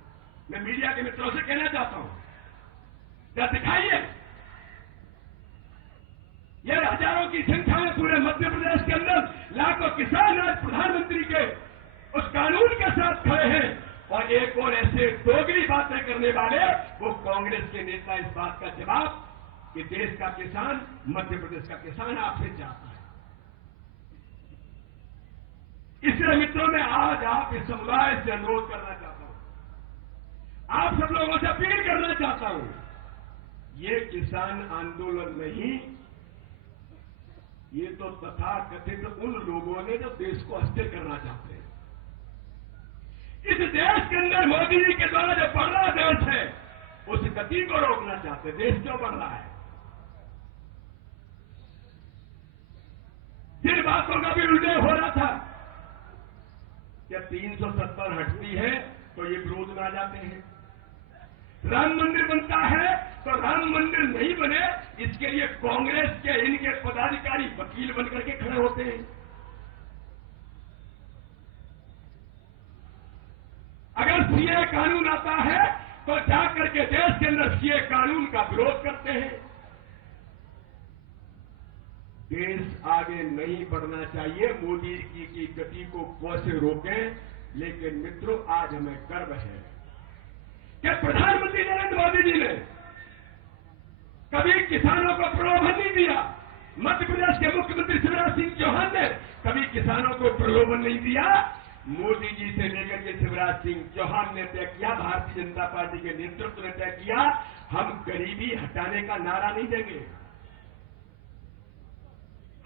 मैं मीडिया के मित्रों से कहना चाहता हूं, क्या दिखाइए। ये हजारों की संख्या में पूरे मध्य प्रदेश के अंदर लाखों किसान आज प्रधानमंत्री के उस कानून के साथ खड़े हैं। और एक और ऐसे दोगली बातें करने वाले वो कांग्रेस के नेता इस बात का जवाब कि देश का किसान, मध्य प्रदेश का किसान आपसे चाहता है। इसलिए मित्रों, मैं आज आप इस समुदाय से अनुरोध करना चाहता हूं, आप सब लोगों से अपील करना चाहता हूं, ये किसान आंदोलन नहीं, ये तो तथाकथित उन लोगों ने जो देश को अस्थिर करना चाहते हैं। इस देश के अंदर मोदी जी के द्वारा जो बढ़ रहा देश है, उस गति को रोकना चाहते। देश क्यों बढ़ रहा है? जिन बातों का भी उल्लेख हो रहा था कि 370 हटती है तो ये विरोध में आ जाते हैं। राम मंदिर बनता है तो राम मंदिर नहीं बने, इसके लिए कांग्रेस के इनके पदाधिकारी वकील बनकर के खड़े होते हैं। अगर सीए कानून आता है तो जाकर के देश के अंदर सीए कानून का विरोध करते हैं। देश आगे नहीं बढ़ना चाहिए, मोदी जी की गति को कैसे रोकें। लेकिन मित्रों, आज हमें गर्व है कि प्रधानमंत्री नरेंद्र मोदी जी ने कभी किसानों को प्रलोभन नहीं दिया। मध्य प्रदेश के मुख्यमंत्री शिवराज सिंह चौहान ने कभी किसानों को प्रलोभन नहीं दिया। मोदी जी से लेकर के शिवराज सिंह चौहान ने तय किया, भारतीय जनता पार्टी के नेतृत्व ने तय किया, हम गरीबी हटाने का नारा नहीं देंगे,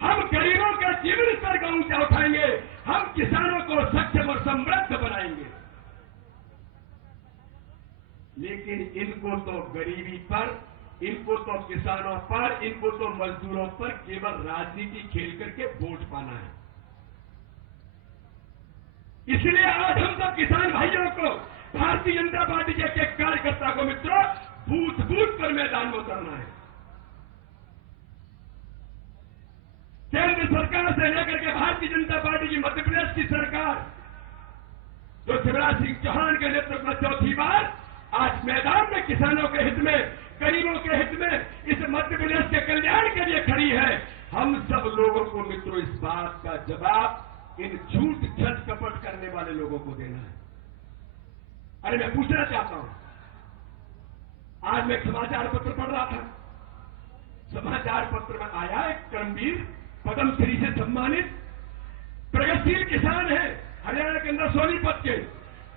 हम गरीबों का जीवन स्तर का ऊंचा उठाएंगे, हम किसानों को सक्षम और समृद्ध बनाएंगे। लेकिन इनको तो गरीबी पर, इनको तो किसानों पर, इनको तो मजदूरों पर केवल राजनीति खेल करके वोट पाना है। इसलिए आज हम सब किसान भाइयों को, भारतीय जनता पार्टी के एक कार्यकर्ता को मित्रों, बूथ बूथ पर मैदान में उतरना है। केंद्र सरकार से लेकर के भारतीय जनता पार्टी की मध्य प्रदेश की सरकार, जो शिवराज सिंह चौहान के नेतृत्व में चौथी बार आज मैदान में किसानों के हित में, गरीबों के हित में, इस मध्य प्रदेश के कल्याण के लिए खड़ी है। हम सब लोगों को मित्रों इस बात का जवाब इन झूठ छल कपट करने वाले लोगों को देना है। अरे मैं पूछना चाहता हूं, आज मैं समाचार पत्र पढ़ रहा था, समाचार पत्र में आया एक कर्मवीर पद्मश्री से सम्मानित प्रगतिशील किसान है हरियाणा के अंदर सोनीपत के,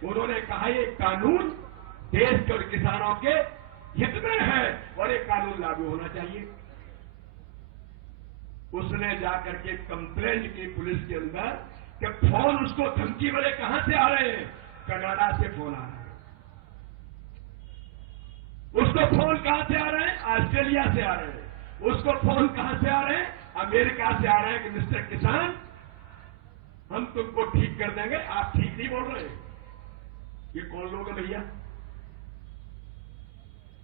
उन्होंने कहा ये कानून देश के और किसानों के हित में है और ये कानून लागू होना चाहिए। उसने जाकर के कंप्लेंट की पुलिस के अंदर कि फोन उसको धमकी वाले कहां से आ रहे हैं, कनाडा से फोन आ रहे हैं। उसको फोन कहां से आ रहे हैं, ऑस्ट्रेलिया से आ रहे हैं। उसको फोन कहां से आ रहे हैं, अमेरिका से आ रहे हैं कि मिस्टर किसान हम तुमको ठीक कर देंगे, आप ठीक नहीं बोल रहे। ये कौन लोग है भैया?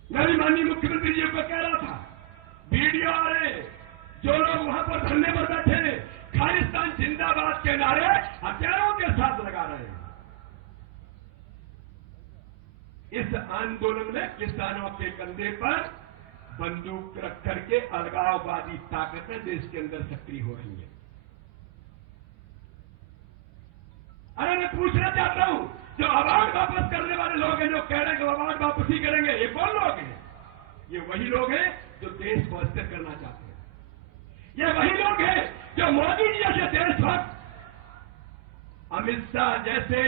मैं भी माननीय मुख्यमंत्री जी को कह रहा था, वीडियो आ रहे हैं, जो लोग वहां पर धरने पर बैठे हैं, खालिस्तान जिंदाबाद के नारे हथियारों के साथ लगा रहे हैं। इस आंदोलन में किसानों के कंधे पर बंदूक रख करके अलगाववादी ताकतें देश के अंदर सक्रिय हो रही है। अरे मैं पूछना चाहता हूं, जो अवार्ड वापस करने वाले लोग हैं, जो कह रहे हैं कि अवार्ड वापसी करेंगे, ये कौन लोग हैं? ये वही लोग हैं जो देश को अस्थिर करना चाहते हैं। ये वही लोग हैं जो मोदी जी जैसे देशभक्त, अमित शाह जैसे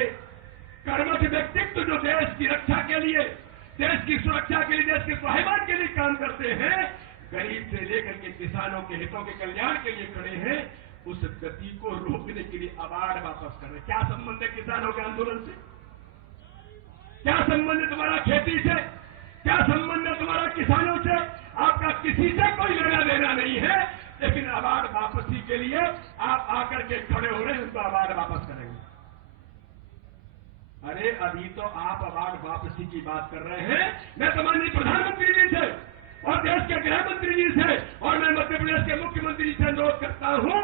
कर्मठ व्यक्तित्व जो देश की रक्षा के लिए, देश की सुरक्षा के लिए, देश के स्वाभिमान के लिए काम करते हैं, गरीब से लेकर के किसानों के हितों के कल्याण के लिए खड़े हैं, उस गति को रोकने के लिए अवार्ड वापस कर रहे। क्या संबंध है किसानों के आंदोलन से? क्या संबंध है तुम्हारा खेती से? क्या संबंध है तुम्हारा किसानों से? आपका किसी से कोई लेना देना नहीं है, लेकिन अवार्ड वापसी के लिए आप आकर के खड़े हो रहे हैं, तो अवार्ड वापस करेंगे। अरे अभी तो आप अवार्ड वापसी की बात कर रहे हैं। मैं तो माननीय प्रधानमंत्री जी से और देश के गृह मंत्री जी से और मैं मध्य प्रदेश के मुख्यमंत्री जी से अनुरोध करता हूं,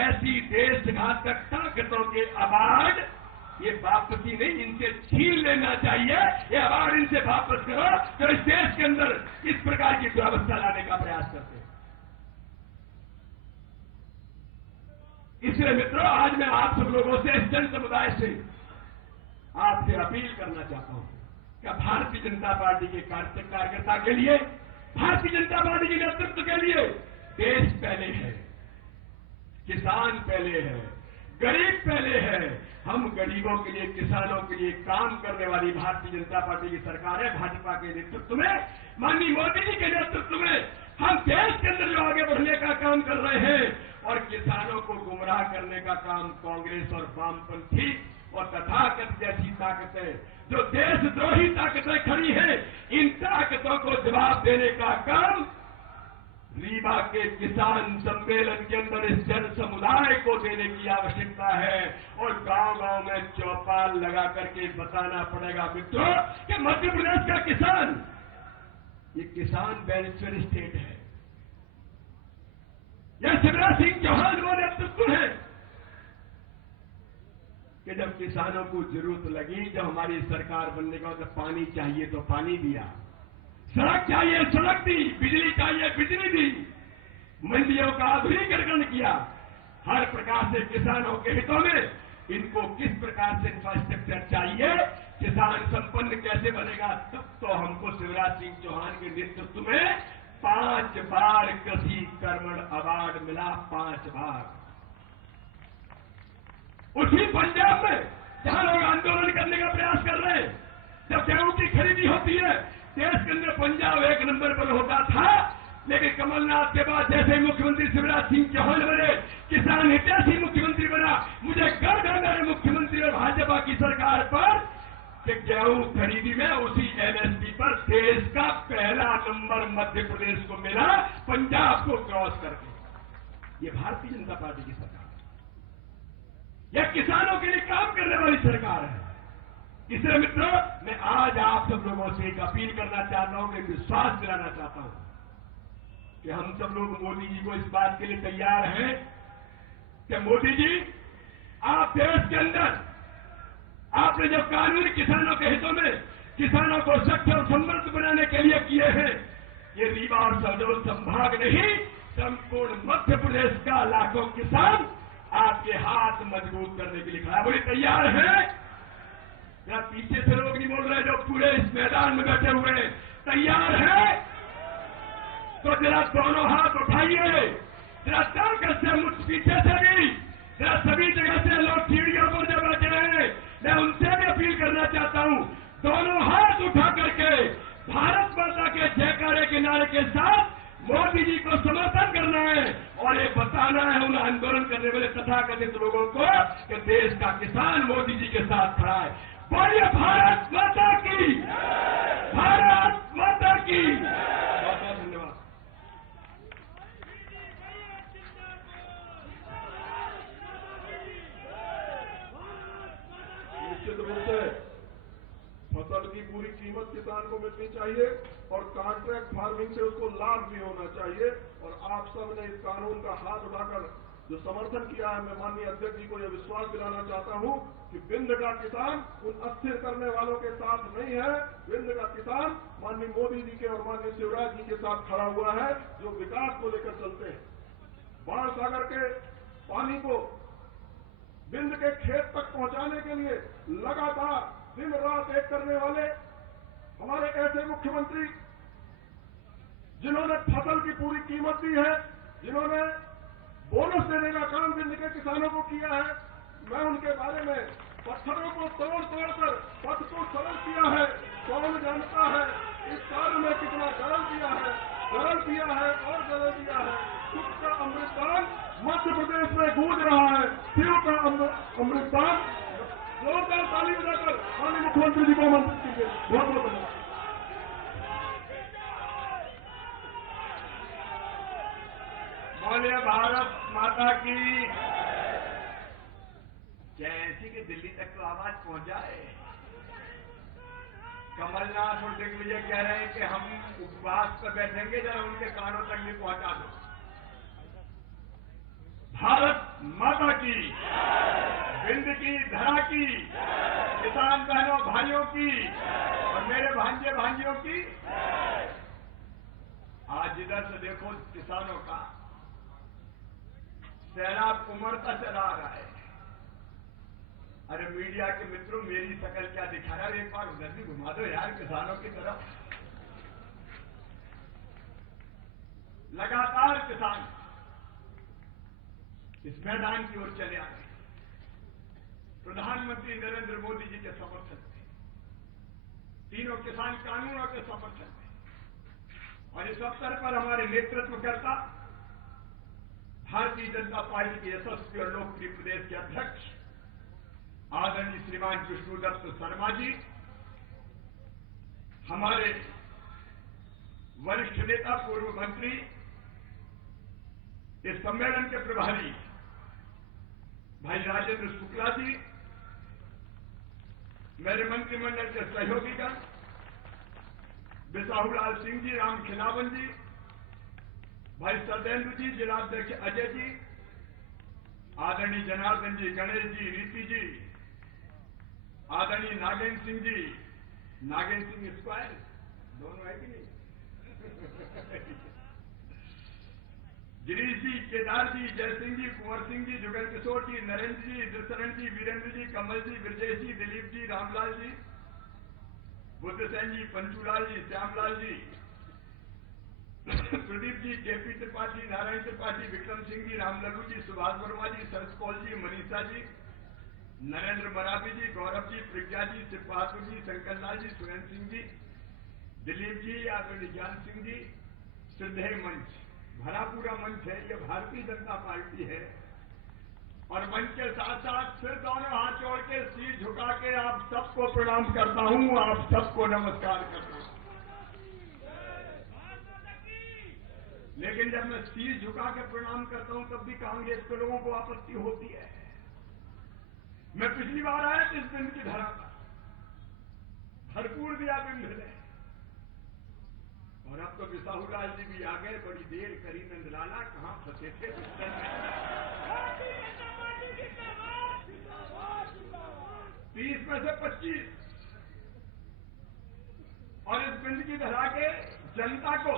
ऐसी देशघातक ताकतों के अवार्ड ये वापसी नहीं, इनसे छीन लेना चाहिए। ये अवार्ड इनसे वापस करो जो इस देश के अंदर इस प्रकार की व्यवस्था लाने का प्रयास करते हैं। इसलिए मित्रों, आज मैं आप सब लोगों से, इस जन समुदाय से आपसे अपील करना चाहता हूं कि भारतीय जनता पार्टी के कार्यकर्ता के लिए, भारतीय जनता पार्टी के नेतृत्व के लिए देश पहले है, किसान पहले है, गरीब पहले है। हम गरीबों के लिए, किसानों के लिए काम करने वाली भारतीय जनता पार्टी की सरकार है। भाजपा के नेतृत्व में, माननीय मोदी जी के नेतृत्व में हम देश के अंदर जो आगे बढ़ने का काम कर रहे हैं और किसानों को गुमराह करने का काम कांग्रेस और वामपंथी और तथाकथित जैसी ताकतें, जो देशद्रोही ताकतें खड़ी हैं, इन ताकतों को जवाब देने का काम रीवा के किसान सम्मेलन के अंदर इस जन समुदाय को देने की आवश्यकता है। और गांव-गांव में चौपाल लगा करके बताना पड़ेगा मित्रों कि मध्य प्रदेश का किसान, ये किसान वेलफेयर स्टेट है। यह शिवराज सिंह चौहान वो नेतृत्व है कि जब किसानों को जरूरत लगी, जब हमारी सरकार बनने का जब पानी चाहिए तो पानी दिया, सड़क चाहिए सड़क दी, बिजली चाहिए बिजली दी, मंडियों का आधुनिकीकरण किया। हर प्रकार से किसानों के हितों में इनको किस प्रकार से इंफ्रास्ट्रक्चर चाहिए, किसान संपन्न कैसे बनेगा, तब तो हमको शिवराज सिंह चौहान के नेतृत्व में 5 बार कृषि कर्मण अवार्ड मिला, 5 बार। उसी पंजाब में जहां लोग आंदोलन करने का प्रयास कर रहे हैं, जब गेहूं की खरीदी होती है, देश के अंदर पंजाब 1 नंबर पर होता था, लेकिन कमलनाथ के बाद जैसे मुख्यमंत्री शिवराज सिंह चौहान बने, किसान हितैषी मुख्यमंत्री बना, मुझे गर्व है मेरे मुख्यमंत्री और भाजपा की सरकार पर कि गेहूं खरीदी में उसी एमएसपी पर देश का पहला नंबर मध्य प्रदेश को मिला, पंजाब को क्रॉस करके। ये भारतीय जनता पार्टी की सरकार है, यह किसानों के लिए काम करने वाली सरकार है। इसलिए मित्रों, मैं आज आप सब लोगों से एक अपील करना चाहता हूं, एक विश्वास दिलाना चाहता हूं कि हम सब लोग मोदी जी को इस बात के लिए तैयार हैं कि मोदी जी, आप देश के अंदर आपने जो कानून किसानों के हितों में किसानों को सक्षम और समृद्ध बनाने के लिए किए हैं, ये रीवा और शहडोल संभाग नहीं, संपूर्ण मध्य प्रदेश का लाखों किसान आपके हाथ मजबूत करने के लिए खड़ा। बोली तैयार है? जरा पीछे से लोग नहीं बोल रहे जो पूरे इस मैदान में बैठे हुए हैं, तैयार है? तो जरा दोनों हाथ उठाइए, जरा ताकत से मुझ पीछे से भी, जरा सभी जगह से लोग सीढ़ियों पर जो बैठे हैं, मैं उनसे भी अपील करना चाहता हूं, दोनों हाथ उठा करके भारत माता के जयकारे के नारे के साथ मोदी जी को समर्थन करना है और ये बताना है उन आंदोलन करने वाले तथाकथित लोगों को कि देश का किसान मोदी जी के साथ खड़ा है। बोलिए भारत माता की, भारत माता की। बहुत बहुत धन्यवाद। निश्चित रूप से फसल की पूरी कीमत किसान को मिलनी चाहिए और कॉन्ट्रैक्ट फार्मिंग से उसको लाभ भी होना चाहिए। और आप सब ने इस कानून का हाथ उठाकर जो समर्थन किया है, मैं माननीय अध्यक्ष जी को यह विश्वास दिलाना चाहता हूं कि विंध्य का किसान उन अस्थिर करने वालों के साथ नहीं है। विंध्य का किसान माननीय मोदी जी के और माननीय शिवराज जी के साथ खड़ा हुआ है, जो विकास को लेकर चलते हैं। बाण सागर के पानी को विंध्य के खेत तक पहुंचाने के लिए लगातार दिन रात एक करने वाले हमारे ऐसे मुख्यमंत्री जिन्होंने फसल की पूरी कीमत दी है, जिन्होंने बोनस देने का काम विंध्य के किसानों को किया है, मैं उनके बारे में पत्थरों को तोड़ तोड़कर पथ को सरल किया है। कौन जानता है इस कार्य में कितना गरल दिया है, गरल दिया है और गरल दिया है। सुख का अमृतदान मध्य प्रदेश में गूंज रहा है। शिव का अमृतदान। जोरदार ताली बजाकर माननीय मुख्यमंत्री जी को आमंत्रित कीजिए। बहुत बहुत धन्यवाद। बोलिए भारत माता की। जैसी कि दिल्ली तक तो आवाज पहुंच जाए। कमलनाथ और दिग्विजय कह रहे हैं कि हम उपवास पर बैठेंगे, जरा उनके कानों तक भी पहुंचा दो। भारत माता की, विंध्य की धरा की, किसान बहनों भाइयों की और मेरे भांजे भांजियों की। आज इधर से देखो किसानों का सैलाब उमड़ता चला आ रहा है। अरे मीडिया के मित्रों, मेरी शक्ल क्या दिखा रहा है? एक बार उधर भी घुमा दो यार किसानों की तरफ। लगातार किसान इस मैदान की ओर चले आ रहे हैं, प्रधानमंत्री नरेंद्र मोदी जी के समर्थन में, तीनों किसान कानूनों के समर्थन में। और इस अवसर पर हमारे नेतृत्वकर्ता भारतीय जनता पार्टी के यशस्वी और लोकप्रिय प्रदेश के अध्यक्ष आदरणीय श्रीमान विष्णुदत्त शर्मा जी, हमारे वरिष्ठ नेता पूर्व मंत्री, इस सम्मेलन के प्रभारी भाई राजेंद्र शुक्ला जी, मेरे मंत्रिमंडल के सहयोगीगण बिसाहूलाल सिंह जी, राम खिलावन जी, भाई सत्येंद्र जी, जिलाध्यक्ष अजय जी, आदरणीय जनार्दन जी, गणेश जी, रीति जी, आदरणीय नागेंद्र सिंह जी, नागेंद्र सिंह स्क्वायर दोनों है कि नहीं, गिरीश जी, केदार जी, जय सिंह जी, कुंवर सिंह जी, जुगल किशोर जी, नरेंद्र जी, इंद्रशरण जी, वीरेंद्र जी, कमल जी, ब्रजेश जी, दिलीप जी, रामलाल जी, बुद्धसेन जी, पंचूलाल जी, श्यामलाल जी, प्रदीप जी, केपी त्रिपाठी, नारायण त्रिपाठी, विक्रम सिंह जी, रामलल्लू जी, सुभाष वर्मा जी, शरद कौल जी, मनीषा जी, नरेंद्र मरावी जी, गौरव जी, प्रज्ञा जी, शिवपात्र जी, शंकरलाल जी, सुरेंद्र सिंह जी, दिलीप जी, आदरणीय ज्ञान सिंह जी, श्रद्धेय मंच, भरा पूरा मंच है, ये भारतीय जनता पार्टी है। और मंच के साथ साथ फिर दोनों हाथ जोड़ के सिर झुका के आप सबको प्रणाम करता हूं, आप सबको नमस्कार करता हूं। लेकिन जब मैं सिर झुका के प्रणाम करता हूं तब भी कांग्रेस के लोगों को आपत्ति होती है। मैं पिछली बार आया तो इस बिंद की धरा पर भरपूर दिया बिंद ने, और अब तो बिसाहूलाल जी भी आ गए। बड़ी देर करी नंदलाला, कहां फंसे थे? 30 में से 25, और इस बिंद की धरा के जनता को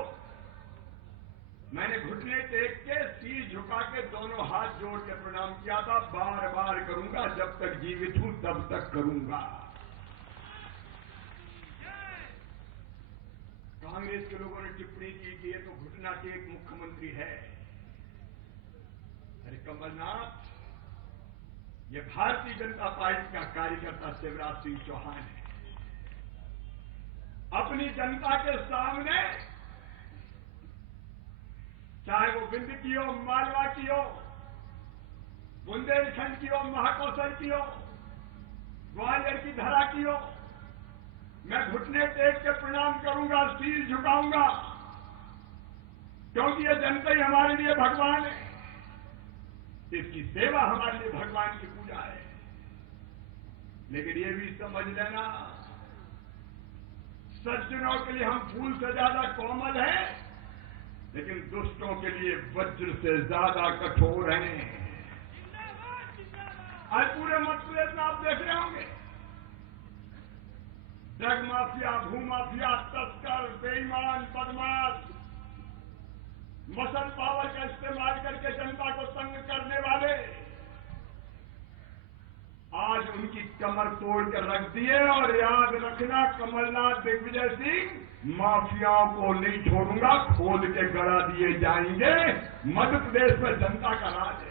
मैंने घुटने टेक के सिर झुका के दोनों हाथ जोड़ के प्रणाम किया था। बार बार करूंगा, जब तक जीवित हूं तब तक करूंगा। कांग्रेस के लोगों ने टिप्पणी की कि ये तो घुटना टेक मुख्यमंत्री है। अरे कमलनाथ, ये भारतीय जनता पार्टी का कार्यकर्ता शिवराज सिंह चौहान है। अपनी जनता के सामने, चाहे वो बिंद की हो, मालवा की हो, बुंदेलखंड की हो, महाकौशल की हो, ग्वालियर की धरा की हो, मैं घुटने टेक के प्रणाम करूंगा, सिर झुकाऊंगा, क्योंकि ये जनता ही हमारे लिए भगवान है। इसकी सेवा हमारे लिए भगवान की पूजा है। लेकिन ये भी समझ लेना, सज्जनों के लिए हम फूल से ज्यादा कोमल हैं, लेकिन दुष्टों के लिए वज्र से ज्यादा कठोर हैं। आज पूरे मध्य प्रदेश में आप देख रहे होंगे, ड्रग माफिया, भू माफिया, तस्कर, बेईमान, बदमाश, मसल पावर का इस्तेमाल करके जनता को तंग करने वाले आज उनकी कमर तोड़ कर रख दिए। और याद रखना, कमलनाथ, दिग्विजय सिंह, माफियाओं को नहीं छोड़ूंगा, खोद के गड़ा दिए जाएंगे। मध्य प्रदेश में जनता का राज है।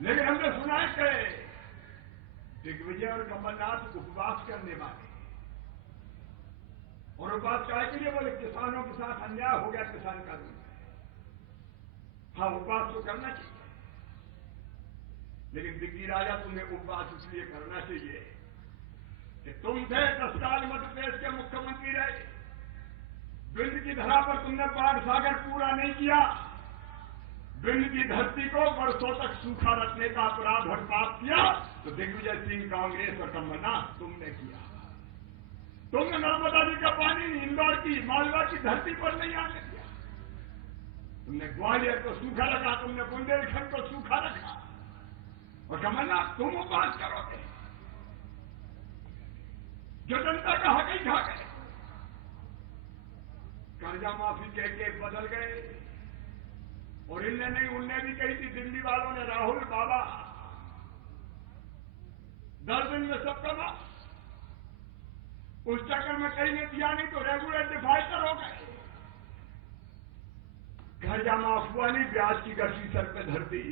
लेकिन हमने सुना है कि दिग्विजय और कमलनाथ उपवास करने वाले, और उपवास काय के लिए? बोले किसानों के साथ अन्याय हो गया, किसान कानून। हाँ, उपवास तो करना चाहिए, लेकिन दिग्गी राजा, तुम्हें उपवास इसलिए करना चाहिए कि तुम थे 10 साल मध्य प्रदेश के मुख्यमंत्री रहे। बिंद की धरा पर तुमने बाढ़ सागर पूरा नहीं किया। बिंद की धरती को वर्षों तक सूखा रखने का अपराध और पाप किया, तो दिग्विजय सिंह, कांग्रेस और कमलनाथ तुमने किया। तुमने नर्मदा जी का पानी इंदौर की, मालवा की धरती पर नहीं आने दिया। तुमने ग्वालियर को सूखा रखा, तुमने बुंदेलखंड को सूखा रखा। और कमलनाथ, तुम उपवास करोगे? जो जनता का हक ही खा गए। कर्जा माफी कह के बदल गए, और इनने नहीं, उनने भी कही थी दिल्ली वालों ने, राहुल बाबा 10 दिन में सबका माफ। उस चक्कर में कहीं ने दिया नहीं तो रेगुलर डिफाल्टर हो गए। कर्जा माफ हुआ नहीं, ब्याज की गठरी सर पे धर दी।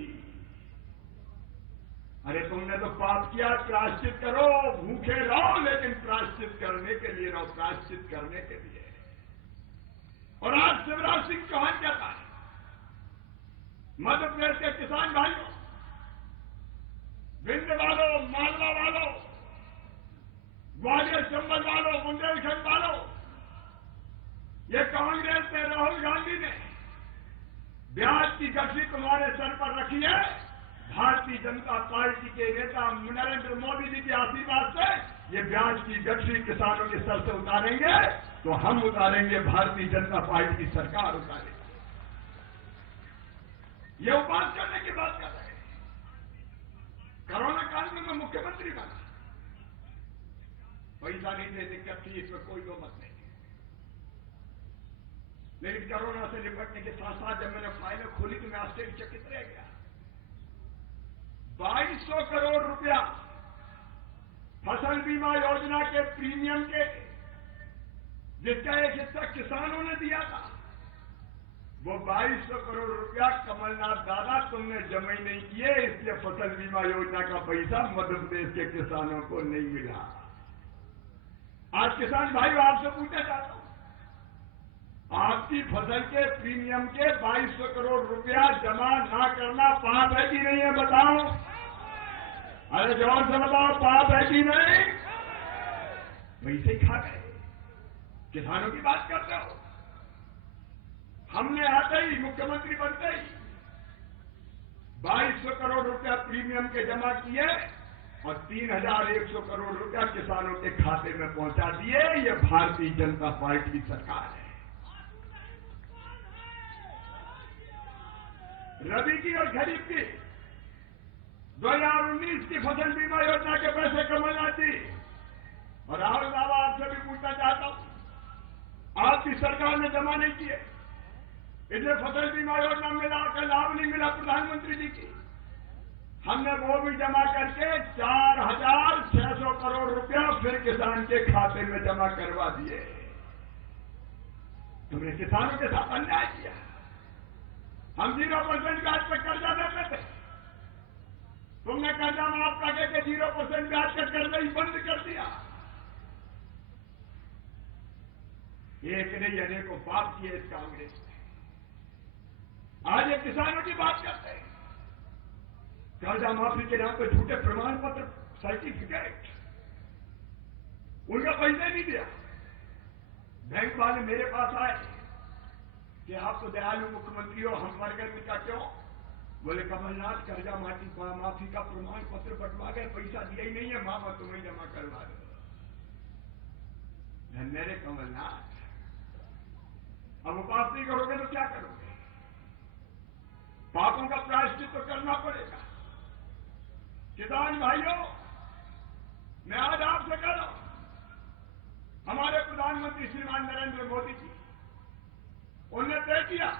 अरे तुमने तो पाप किया, प्रायश्चित करो, भूखे रहो, लेकिन प्रायश्चित करने के लिए रहो, प्रायश्चित करने के लिए। और आज शिवराज सिंह चौहान कहता है, मध्य प्रदेश के किसान भाइयों, विंध्य वालों, मालवा वालों, ग्वालियर चंबल वालों, बुंदेलखंड वालों, ये कांग्रेस ने, राहुल गांधी ने ब्याज की गठरी तुम्हारे सर पर रखी है। भारतीय जनता पार्टी के नेता नरेंद्र मोदी जी के आशीर्वाद से ये ब्याज की गठरी किसानों के सर से उतारेंगे, तो हम उतारेंगे, भारतीय जनता पार्टी की सरकार उतारेगी। ये उपवास करने की बात कर रहे हैं। कोरोना काल में मैं मुख्यमंत्री बना, पैसा नहीं थे, दिक्कत थी, इसमें कोई दो मत नहीं। लेकिन कोरोना से निपटने के साथ साथ जब मैंने फाइलें खोली तो मैं आश्चर्यचकित रह गया। 2200 करोड़ रुपया फसल बीमा योजना के प्रीमियम के, जिसका एक हिस्सा किसानों ने दिया था, वो 2200 करोड़ रुपया कमलनाथ दादा तुमने जमा ही नहीं किए, इसलिए फसल बीमा योजना का पैसा मध्य प्रदेश के किसानों को नहीं मिला। आज किसान भाई आपसे पूछना चाहता हूं, आपकी फसल के प्रीमियम के 2200 करोड़ रुपया जमा ना करना पाप है कि नहीं है? बताओ। अरे जोर से बताओ, पाप है कि नहीं? वैसे खा गए, किसानों की बात करते हो। हमने आते ही, मुख्यमंत्री बनते ही 2200 करोड़ रुपया प्रीमियम के जमा किए और 3100 करोड़ रुपया किसानों के खाते में पहुंचा दिए। ये भारतीय जनता पार्टी की सरकार है। रबी की और खरीफ की 2019 की फसल बीमा योजना के पैसे कमलनाथ जी और राहुल बाबा आपसे भी पूछना चाहता हूं, आपकी सरकार ने जमा नहीं किए, इन्हें फसल बीमा योजना मिला का लाभ नहीं मिला प्रधानमंत्री जी की। हमने वो भी जमा करके 4,600 करोड़ रुपया फिर किसान के खाते में जमा करवा दिए। तुमने किसानों के साथ अन्याय किया। हम 0% ब्याज पर कर्जा देते थे, तुमने कर्जा माफ करके 0% ब्याज का कर्जा ही बंद कर दिया। एक नहीं अनेकों पाप किए इस कांग्रेस ने। आज ये किसानों की बात करते हैं, कर्जा माफी के नाम पे झूठे प्रमाण पत्र, सर्टिफिकेट, उनका पैसा नहीं दिया। बैंक वाले मेरे पास आए कि आप तो दयालु मुख्यमंत्री हो, हम मरकर का क्यों? बोले कमलनाथ कर्जा माफी का प्रमाण पत्र बंटवा गए, पैसा दिया ही नहीं है, मामा तुम्हें जमा करवा दो। धन्य रे कमलनाथ। अब उपास नहीं करोगे तो क्या करोगे? पापों का प्रायश्चित तो करना पड़ेगा। किसान भाइयों, मैं आज आपसे कह रहा हूं, हमारे प्रधानमंत्री श्रीमान नरेंद्र मोदी जी, उन्होंने तय किया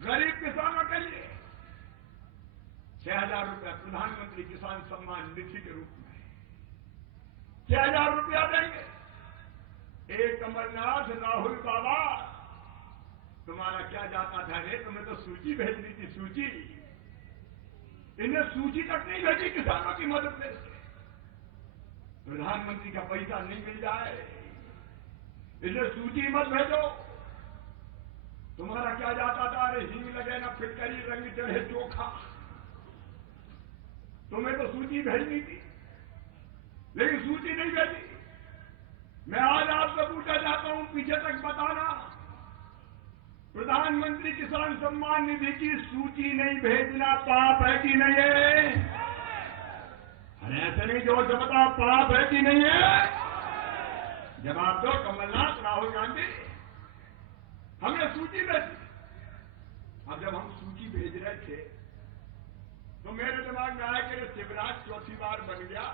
गरीब किसानों के लिए 6,000 रुपया प्रधानमंत्री किसान सम्मान निधि के रूप में 6,000 रुपया देंगे। एक कमलनाथ, राहुल बाबा, तुम्हारा क्या जाता था रे? तुम्हें तो सूची भेजनी थी, सूची। इन्हें सूची तक नहीं भेजी किसानों की मदद में। प्रधानमंत्री का पैसा नहीं मिल जाए, इन्हें सूची मत भेजो। तुम्हारा क्या जाता था? अरे हिंग लगे ना फिटकरी, रंग चढ़े चोखा। तुम्हें तो सूची भेजनी थी, लेकिन सूची नहीं भेजी। मैं आज आपसे पूछना चाहता हूं, पीछे तक बताना, प्रधानमंत्री किसान सम्मान निधि की सूची नहीं भेजना पाप है कि नहीं है? अरे ऐसे नहीं, जोर से बताओ, पाप है कि नहीं है? जवाब दो कमलनाथ, राहुल गांधी। हमने सूची भेजी। अब जब हम सूची भेज रहे थे तो मेरे दिमाग में आया कि शिवराज चौथी बार बन गया,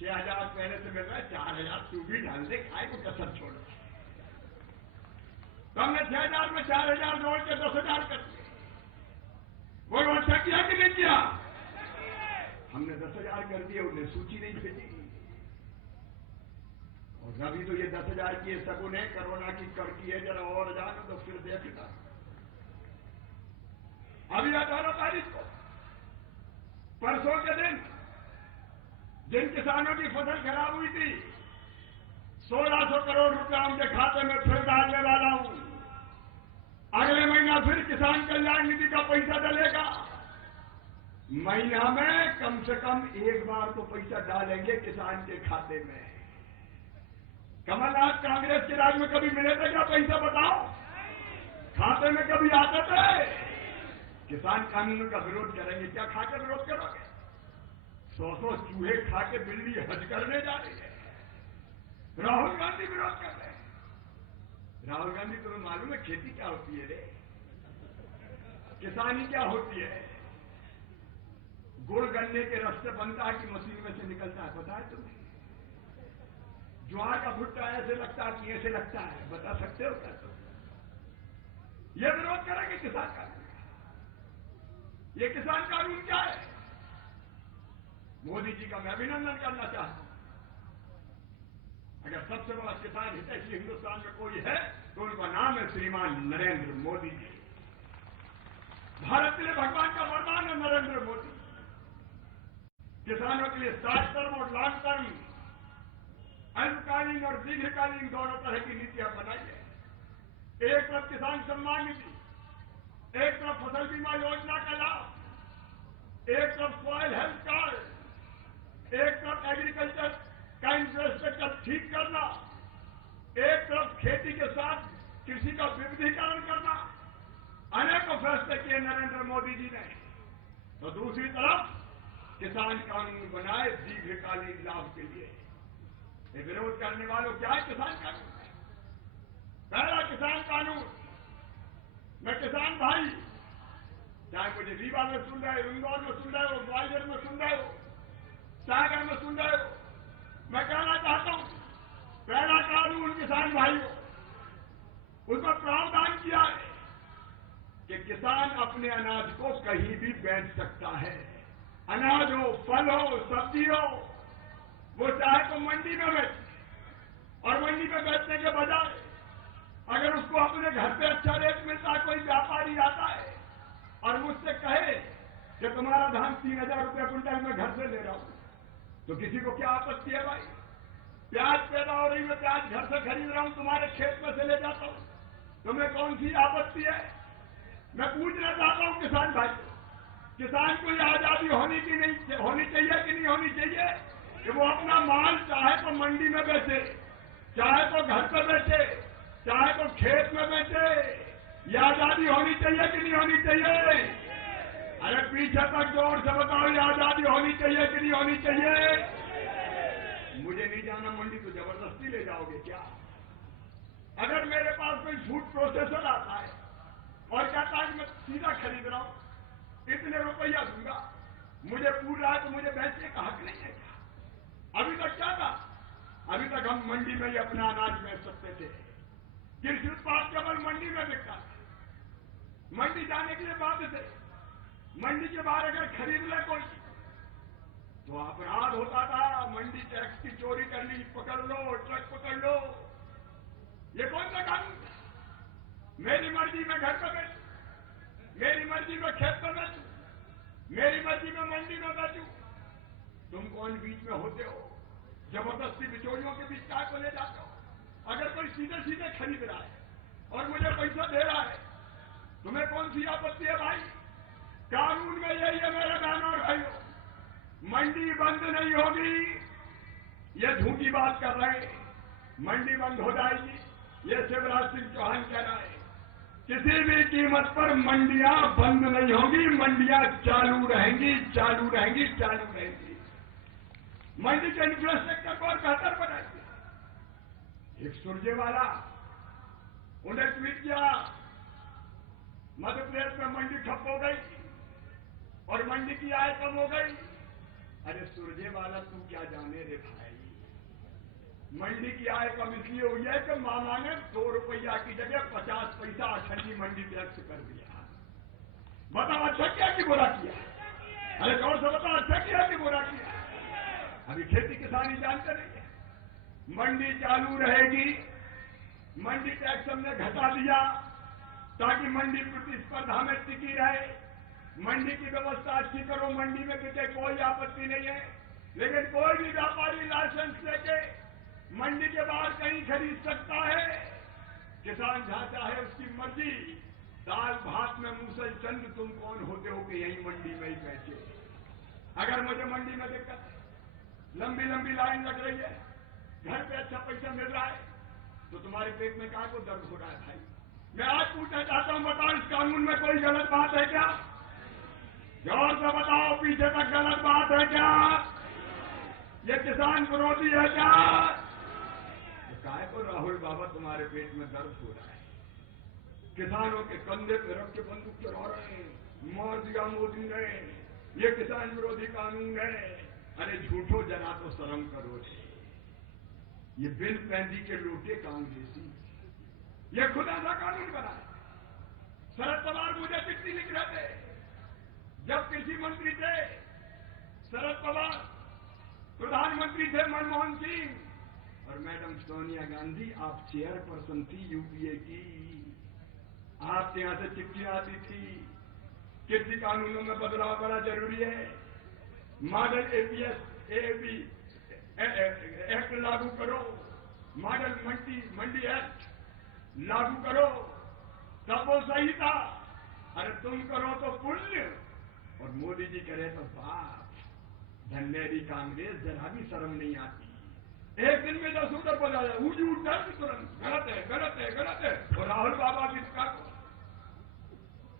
6,000 पहले से मिल रहा है, 4,000 तू भी ढंग से खाए को कसर छोड़। तो हमने 6,000 में 4,000 जोड़ के 10,000 कर दिए। वो अच्छा किया कि नहीं किया? हमने 10,000 कर दिए, उन्हें सूची नहीं भेजी। और अभी तो ये 10,000 की सगुन है, कोरोना की कड़की है, जरा और जानो तो फिर देखना। अभी 18 तारीख को, परसों के दिन, जिन किसानों की फसल खराब हुई थी, 1,600 करोड़ रुपया उनके खाते में फिर डालने वाला हूं। अगले महीना फिर किसान कल्याण निधि का पैसा डलेगा। महीना में कम से कम एक बार तो पैसा डालेंगे किसान के खाते में। कमलनाथ, कांग्रेस के राज में कभी मिले थे क्या पैसा? बताओ, खाते में कभी आते थे? किसान कानून का विरोध करेंगे, क्या खा के विरोध करोगे? 100 चूहे खा के बिल्ली हज करने जा रही है। राहुल गांधी विरोध कर रहे हैं। राहुल गांधी, तुम्हें मालूम है खेती क्या होती है रे? किसानी क्या होती है? गुड़ गन्ने के रस से बनता है कि मशीन में से निकलता है, पता है तुम्हें? ज्वार का भुट्टा ऐसे लगता है कि ऐसे लगता है, बता सकते हो क्या तुम? ये विरोध करेंगे किसान कानून का। ये किसान कानून क्या है? मोदी जी का मैं अभिनंदन करना चाहता हूं। अगर सबसे बड़ा किसान हितैषी हिंदुस्तान में कोई है तो उनका नाम है श्रीमान नरेंद्र मोदी जी। भारत के लिए भगवान का वरदान है नरेंद्र मोदी। किसानों के लिए शॉर्ट टर्म और लॉन्ग टर्म, अल्पकालीन और दीर्घकालीन दोनों तरह की नीतियां बनाई है। एक तरफ किसान सम्मान निधि, एक तरफ फसल बीमा योजना का लाभ, एक तरफ सॉइल हेल्थ कार्ड, एक तरफ एग्रीकल्चर का इंफ्रास्ट्रक्चर ठीक करना, एक तरफ खेती के साथ कृषि का विविधीकरण करना, अनेकों फैसले किए नरेंद्र मोदी जी ने। तो दूसरी तरफ किसान कानून बनाए दीर्घकालीन लाभ के लिए। ये विरोध करने वालों क्या है किसान कानून? पहला किसान कानून, मैं किसान भाई, चाहे मुझे रीवा में सुन रहे हो, इंदौर में सुन रहे हो, ग्वालियर में सुन रहे हो, सागर में सुन रहे हो। मैं कहना चाहता हूं, पहला कानून किसान भाइयों, उसमें प्रावधान किया है कि किसान अपने अनाज को कहीं भी बेच सकता है। अनाज हो, फल हो, सब्जी हो, वो चाहे तो मंडी में बेचे, और मंडी में बेचने के बजाय अगर उसको अपने घर पे अच्छा रेट मिलता है, कोई व्यापारी आता है और मुझसे कहे कि तुम्हारा धान 3,000 रुपये क्विंटल में घर से ले रहा हूं, तो किसी को क्या आपत्ति है भाई? प्याज पैदा हो रही है, प्याज घर से खरीद रहा हूं, तुम्हारे खेत में से ले जाता हूं, तुम्हें कौन सी आपत्ति है? मैं पूछना चाहता हूं किसान भाई, किसान को यह आजादी होनी चाहिए कि नहीं होनी चाहिए कि वो अपना माल चाहे तो मंडी में बेचे, चाहे तो घर पर बेचे, चाहे तो खेत में बेचे? यह आजादी होनी चाहिए कि नहीं होनी चाहिए? अरे पीछे तक जोर से बताओ, यह आजादी होनी चाहिए कि नहीं होनी चाहिए? मुझे नहीं जाना मंडी, तो जबरदस्ती ले जाओगे क्या? अगर मेरे पास कोई फूड प्रोसेसर आता है और कहता है कि मैं सीधा खरीद रहा हूं, इतने रुपया दूंगा, मुझे पूछ रहा है तो मुझे बेचने का हक नहीं है क्या? अभी तक क्या था? अभी तक हम मंडी में ही अपना अनाज बेच सकते थे। कृषि उत्पाद केवल मंडी में बिकता था। मंडी जाने के लिए बात थे, मंडी के बाहर अगर खरीद ले कोई तो अपराध होता था। मंडी टैक्स की चोरी कर ली, पकड़ लो, ट्रक पकड़ लो। ये कौन सा कानून था? मेरी मर्जी में घर पर बेचूं, मेरी मर्जी में खेत पर बेचूं, मेरी मर्जी में मंडी में बेचूं। तुम कौन बीच में होते हो? जबरदस्ती बिचौलियों के बीच काय को ले जाते हो? अगर कोई सीधे सीधे खरीद रहा है और मुझे पैसा दे रहा है, तुम्हें कौन सी आपत्ति है भाई? कानून में यही है मेरे बहनों और भाइयों, मंडी बंद नहीं होगी। ये झूठी बात कर रहे हैं, मंडी बंद हो जाएगी, ये शिवराज सिंह चौहान कह रहा है। किसी भी कीमत पर मंडियां बंद नहीं होगी, मंडियां चालू रहेंगी, चालू रहेंगी, चालू रहेंगी। मंडी के इंफ्रास्ट्रक्चर को और बेहतर बनाएंगे। एक सुरजेवाला, उन्हें ट्वीट किया, मध्य प्रदेश में मंडी ठप हो गई और मंडी की आय कम हो गई। अरे सुरजेवाला, तू क्या जाने रे भाई? मंडी की आय कम इसलिए हुई है कि मामा ने 2 रुपया की जगह 50 पैसा अठन्नी मंडी टैक्स कर दिया। बताओ अच्छा किया कि बुरा किया? अरे गौर से बताओ, अच्छा किया कि बुरा किया? अभी खेती किसानी जानते नहीं है। मंडी चालू रहेगी, मंडी टैक्स हमने घटा दिया ताकि मंडी प्रतिस्पर्धा में टिकी रहे। मंडी की व्यवस्था अच्छी करो, मंडी में बिके, कोई आपत्ति नहीं है। लेकिन कोई भी व्यापारी लाइसेंस लेके मंडी के बाहर कहीं खरीद सकता है। किसान जहां चाहे उसकी मर्जी। दाल भात में मूसल चंद, तुम कौन होते हो कि यही मंडी में ही बेचे? अगर मुझे मंडी में दिक्कत है, लंबी लंबी लाइन लग रही है, घर पे अच्छा पैसा मिल रहा है, तो तुम्हारे पेट में क्या को दर्द हो रहा है भाई? मैं आज पूछना चाहता हूं, बताओ इस कानून में कोई गलत बात है क्या? जोर से बताओ, पीछे तक गलत बात है क्या? ये किसान विरोधी है क्या? तो काय को राहुल बाबा तुम्हारे पेट में दर्द हो रहा है? किसानों के कंधे पे रख के बंदूक चला रहे हैं, मार दिया मोदी ने, ये किसान विरोधी कानून है। अरे झूठो, जरा तो शर्म करो। ये बिल पैंदी के लोटे कांग्रेसी, ये खुदा सा कानून बना है। शरद पवार मुझे चिट्ठी लिख रहे थे, जब कृषि मंत्री थे शरद पवार, प्रधानमंत्री थे मनमोहन सिंह और मैडम सोनिया गांधी, आप चेयरपर्सन थी यूपीए की। आपके यहां से चिट्ठी आती थी, कृषि कानूनों में बदलाव बड़ा जरूरी है, मॉडल एपीएस एबी एक्ट लागू करो, मॉडल मंडी एक्ट लागू करो। तब वो सही था। अरे तुम करो तो पुण्य और मोदी जी करे तो पाप। धन्यरी कांग्रेस, जरा भी शर्म नहीं आती। एक दिन में 10 उधर बजाया, उजू दर्द तुरंत, गलत है, गलत है, गलत है। और राहुल बाबा किसका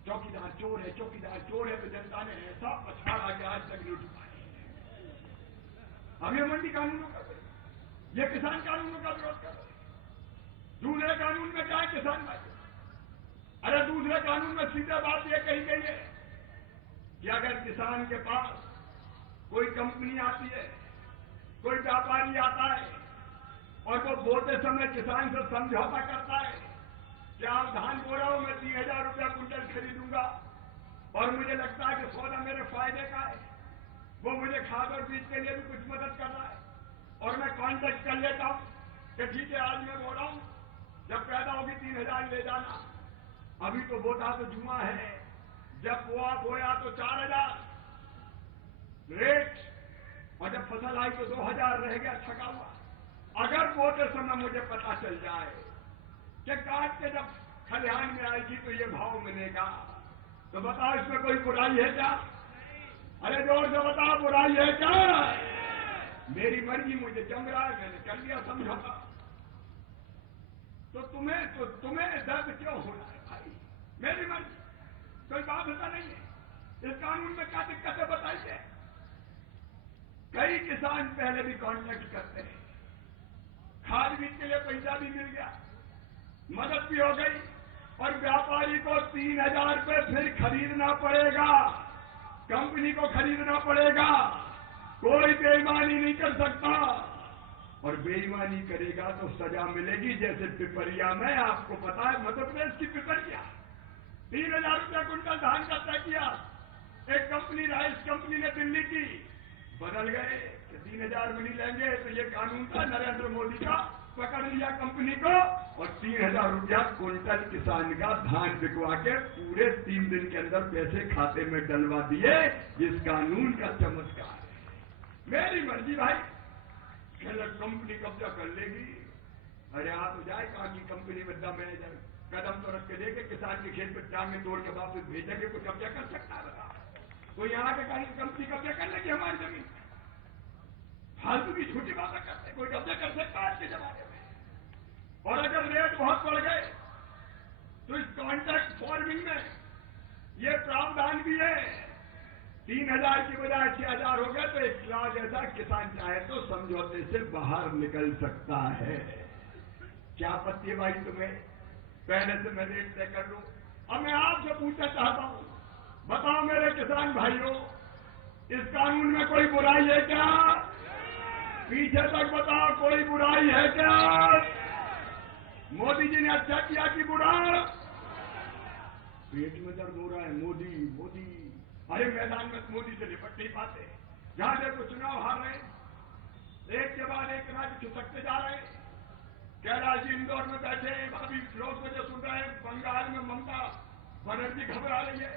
चौकीदार चोर है, चौकीदार चोर है, तो जनता ने ऐसा पछाड़ा कि आज तक नहीं उठाया। अब ये मंडी कानूनों का, ये किसान कानूनों का विरोध कर रहे। दूसरे कानून में क्या है किसान भाई? अरे दूसरे कानून में सीधा बात यह कही गई है कि अगर किसान के पास कोई कंपनी आती है, कोई व्यापारी आता है और वो बोते समय किसान से समझौता करता है कि आप धान बो रहे हो, मैं 3000 रुपया कुंटल खरीदूंगा और मुझे लगता है कि सौदा मेरे फायदे का है, वो मुझे खाद और बीज के लिए भी कुछ मदद कर रहा है और मैं कॉन्टेक्ट कर लेता हूं कि ठीक है आज मैं बो रहा हूं, जब पैदा होगी 3000 ले जाना। अभी तो बोता तो जुआ है, जब बोया तो 4000 रेट और जब फसल आई तो 2000 रह गया छका हुआ। अगर बोते समय मुझे पता चल जाए कि काट के जब खलिहान में आएगी तो ये भाव मिलेगा, तो बताओ इसमें कोई बुराई है क्या? अरे जोर से बताओ बुराई है क्या? मेरी मर्जी, मुझे जम रहा है, मैंने कर लिया समझौता। तो तुम्हें दर्द क्यों हो रहा है भाई? मेरी मर्जी, कोई बात होता नहीं है। इस कानून में क्या दिक्कत है बताइए? कई किसान पहले भी कॉन्ट्रैक्ट करते हैं, खाद बीज के लिए पैसा भी मिल गया, मदद भी हो गई और व्यापारी को 3000 रुपये फिर खरीदना पड़ेगा, कंपनी को खरीदना पड़ेगा। कोई बेईमानी नहीं कर सकता और बेईमानी करेगा तो सजा मिलेगी। जैसे पिपरिया में, आपको पता है मध्य प्रदेश की पिपरिया, 3000 रुपया कुंटल धान का तय किया। एक कंपनी, राइस कंपनी ने दिल्ली की, बदल गए कि 3000 में नहीं लेंगे, तो ये कानून था नरेंद्र मोदी का, पकड़ लिया कंपनी को और 3000 रुपया कुंटल किसान का धान बिकवा के पूरे 3 दिन के अंदर पैसे खाते में डलवा दिए। इस कानून का चमत्कार है। मेरी मर्जी भाई, कंपनी कब्जा कर लेगी। अरे आ तो जाए कहा कि कंपनी में दम है, कदम तो रख के देखे, किसान के खेत में टांगे तोड़ के वापस भेजेंगे, कोई कब्जा कर सकता है? कोई यहाँ के कंपनी कब्जा कर लेगी हमारी जमीन? फालतू की छोटी बातें करते, कोई कब्जा कर सकता है आज के जमाने में? और अगर रेट बहुत बढ़ गए तो इस कॉन्ट्रैक्ट फार्मिंग में ये प्रावधान भी है, 3000 की बजाय 6000 हो गया तो एक क्लास ऐसा किसान चाहे तो समझौते से बाहर निकल सकता है। क्या आपत्ति है भाई तुम्हें? पहले से मैं रेट तय कर लूं। अब मैं आपसे पूछना चाहता हूं, बताओ मेरे किसान भाइयों, इस कानून में कोई बुराई है क्या? पीछे तक बताओ, कोई बुराई है क्या? मोदी जी ने अच्छा किया कि बुरा? पेट में दर्द हो रहा है, मोदी मोदी। अरे मैदान में मोदी से निपट नहीं पाते। जहां देखो चुनाव हार रहे, एक के बाद एक राज्य खिसकते जा रहे। कैलाश जी इंदौर में बैठे, अभी लोग मुझे सुन रहे हैं, बंगाल में ममता बनर्जी घबरा रही है,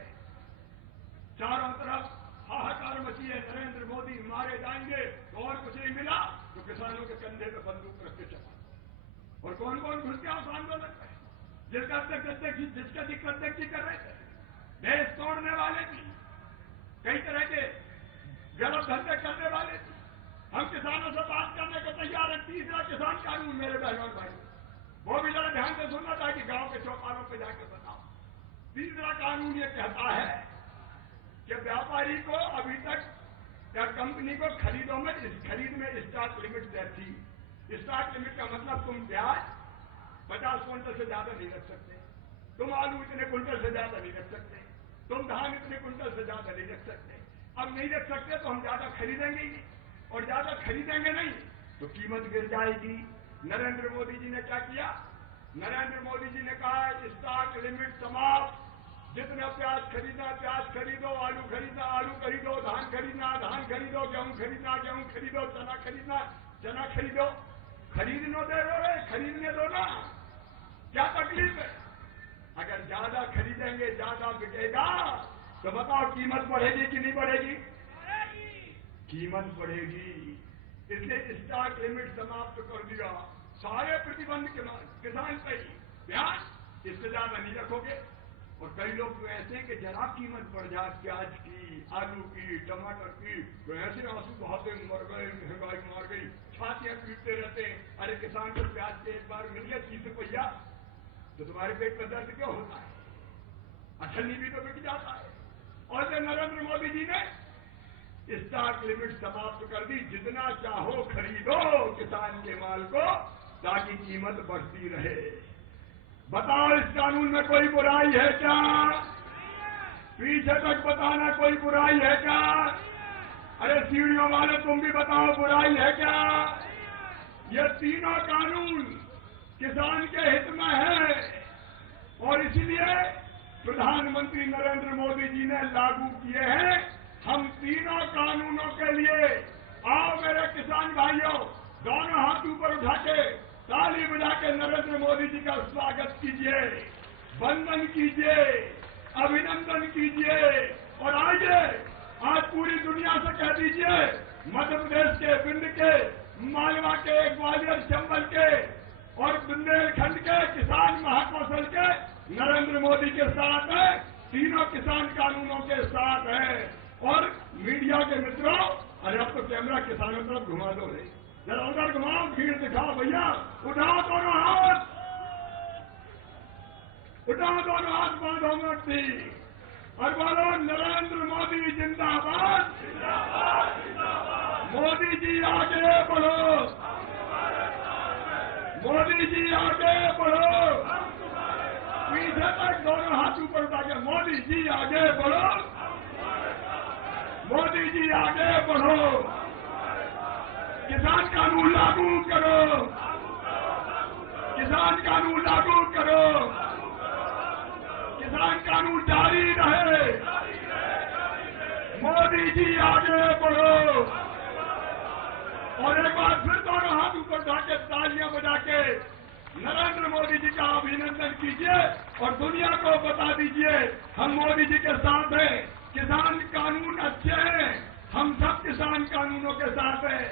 चारों तरफ हाहाकार मची है, नरेंद्र मोदी मारे जाएंगे तो और कुछ नहीं मिला तो किसानों के कंधे पे बंदूक रख के चला। और कौन कौन घुस गया उस आंदोलन में? जिसका दिक्कत जी कर रहे थे, देश तोड़ने वाले भी, कई तरह के गलत धंधे करने वाले भी। हम किसानों से बात करने को तैयार है। तीसरा किसान कानून मेरे बहनों भाई, वो भी जरा ध्यान से सुनना था कि गांव के चौपालों पर जाकर बताओ। तीसरा कानून ये कहता है कि व्यापारी को अभी तक या कंपनी को खरीद में स्टॉक लिमिट तय थी। स्टॉक लिमिट का मतलब तुम प्याज 50 क्विंटल से ज्यादा नहीं रख सकते, तुम आलू इतने कुंटल से ज्यादा नहीं रख सकते, तुम धान इतने कुंटल से ज्यादा नहीं रख सकते। अब नहीं रख सकते तो हम ज्यादा खरीदेंगे ही नहीं, और ज्यादा खरीदेंगे नहीं तो कीमत गिर जाएगी। नरेंद्र मोदी जी ने क्या किया? नरेंद्र मोदी जी ने कहा स्टॉक लिमिट समाप्त, जितना प्याज खरीदना प्याज खरीदो, आलू खरीदना आलू खरीदो, धान खरीदना धान खरीदो, गेहूं खरीदना गेहूं खरीदो, चना खरीदना चना खरीदो। खरीदने दो ना, क्या तकलीफ है? अगर ज्यादा खरीदेंगे ज्यादा बिकेगा तो बताओ कीमत बढ़ेगी कि नहीं बढ़ेगी? कीमत बढ़ेगी। इसलिए स्टॉक लिमिट समाप्त कर दिया, सारे प्रतिबंध किसान पे ही, प्याज इससे ज्यादा नहीं रखोगे। और कई लोग तो ऐसे हैं कि जरा कीमत बढ़ जाए प्याज की, आलू की, टमाटर की, तो ऐसे आंसू बहाते मर गए, महंगाई मार गई, छातियां पीटते रहते हैं। अरे किसान को प्याज के एक बार मिल गया 30 रुपया तो तुम्हारे पेट में दर्द क्यों होता है? अठन्नी भी तो बिक जाता है। और जो नरेंद्र मोदी जी ने स्टॉक लिमिट समाप्त कर दी, जितना चाहो खरीदो किसान के माल को, ताकि कीमत बढ़ती रहे। बताओ इस कानून में कोई बुराई है क्या? पीछे तक बताना कोई बुराई है क्या? अरे सीढ़ियों वाले तुम भी बताओ बुराई है क्या? ये तीनों कानून किसान के हित में है और इसलिए प्रधानमंत्री नरेंद्र मोदी जी ने लागू किए हैं। हम तीनों कानूनों के लिए आओ मेरे किसान भाइयों, दोनों हाथ ऊपर उठा के ताली बजा के नरेंद्र मोदी जी का स्वागत कीजिए, वंदन कीजिए, अभिनंदन कीजिए और आइए आज पूरी दुनिया से कह दीजिए, मध्य प्रदेश के बिंद के, मालवा के, ग्वालियर चंबल के और बुंदेलखंड के किसान महाकौशल के नरेंद्र मोदी के साथ है, तीनों किसान कानूनों के साथ है। और मीडिया के मित्रों, अरे अब तो कैमरा किसानों तरफ घुमा दो रे, जरा उधर घुमाओ, भीड़ दिखाओ भैया, उठाओ दोनों हाथ, उठाओ दोनों हाथ, बांधो मुट्ठी और बोलो नरेंद्र मोदी जिंदाबाद, मोदी जी आगे बढ़ो, मोदी जी आगे बढ़ो, पीछे तक दोनों हाथ ऊपर उठा के मोदी जी आगे बढ़ो, मोदी जी आगे बढ़ो, किसान कानून लागू करो, किसान कानून लागू करो, किसान कानून जारी रहे, मोदी जी आगे बढ़ो। और एक बार फिर दोनों हाथ ऊपर उठा के तालियां बजा के नरेंद्र मोदी जी का अभिनंदन कीजिए और दुनिया को बता दीजिए हम मोदी जी के साथ हैं, किसान कानून अच्छे हैं, हम सब किसान कानूनों के साथ हैं।